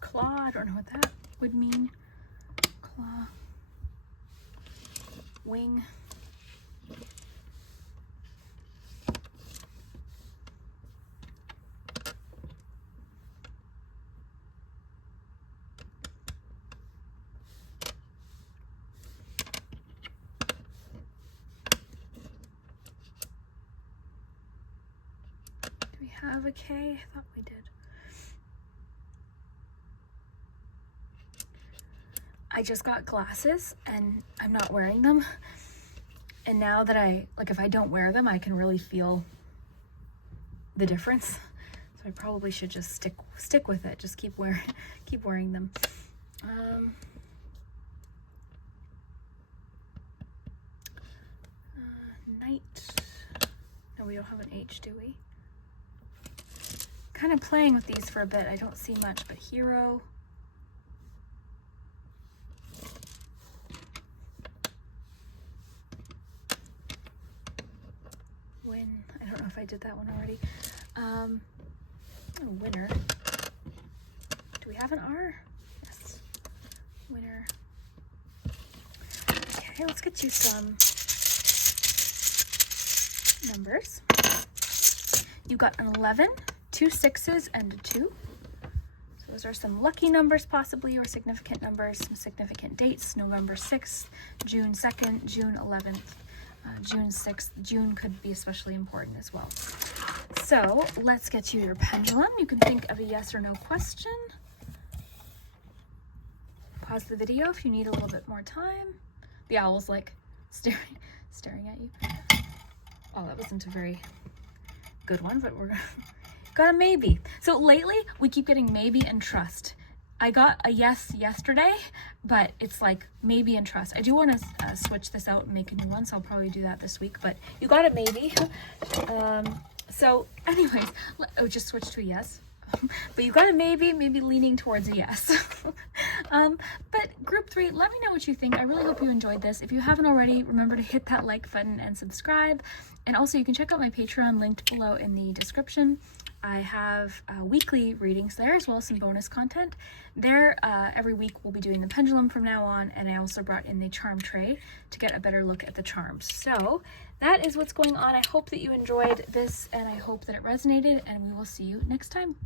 Claw, I don't know what that would mean. Claw. Wing. Do we have a K? I thought we did. I just got glasses and I'm not wearing them. And now that if I don't wear them, I can really feel the difference. So I probably should just stick with it. Just keep wearing them. Night. No, we don't have an H, do we? Kind of playing with these for a bit. I don't see much, but hero. Win. I don't know if I did that one already. Winner. Do we have an R? Yes. Winner. Okay, let's get you some numbers. You got an 11, 2 6s, and a 2. So those are some lucky numbers, possibly, or significant numbers, some significant dates. November 6th, June 2nd, June 11th. June 6th. June could be especially important as well. So let's get you your pendulum. You can think of a yes or no question. Pause the video if you need a little bit more time. The owl's like staring at you. Oh, that wasn't a very good one, but we're got a maybe. So lately we keep getting maybe and trust. I got a yes yesterday, but it's like maybe and trust. I do want to switch this out and make a new one, so I'll probably do that this week, but you got a maybe. So anyways, just switch to a yes. But you got a maybe leaning towards a yes. But group 3, let me know what you think. I really hope you enjoyed this. If you haven't already, remember to hit that like button and subscribe. And also you can check out my Patreon linked below in the description. I have weekly readings there, as well as some bonus content. There, every week we'll be doing the pendulum from now on, and I also brought in the charm tray to get a better look at the charms. So that is what's going on. I hope that you enjoyed this, and I hope that it resonated, and we will see you next time.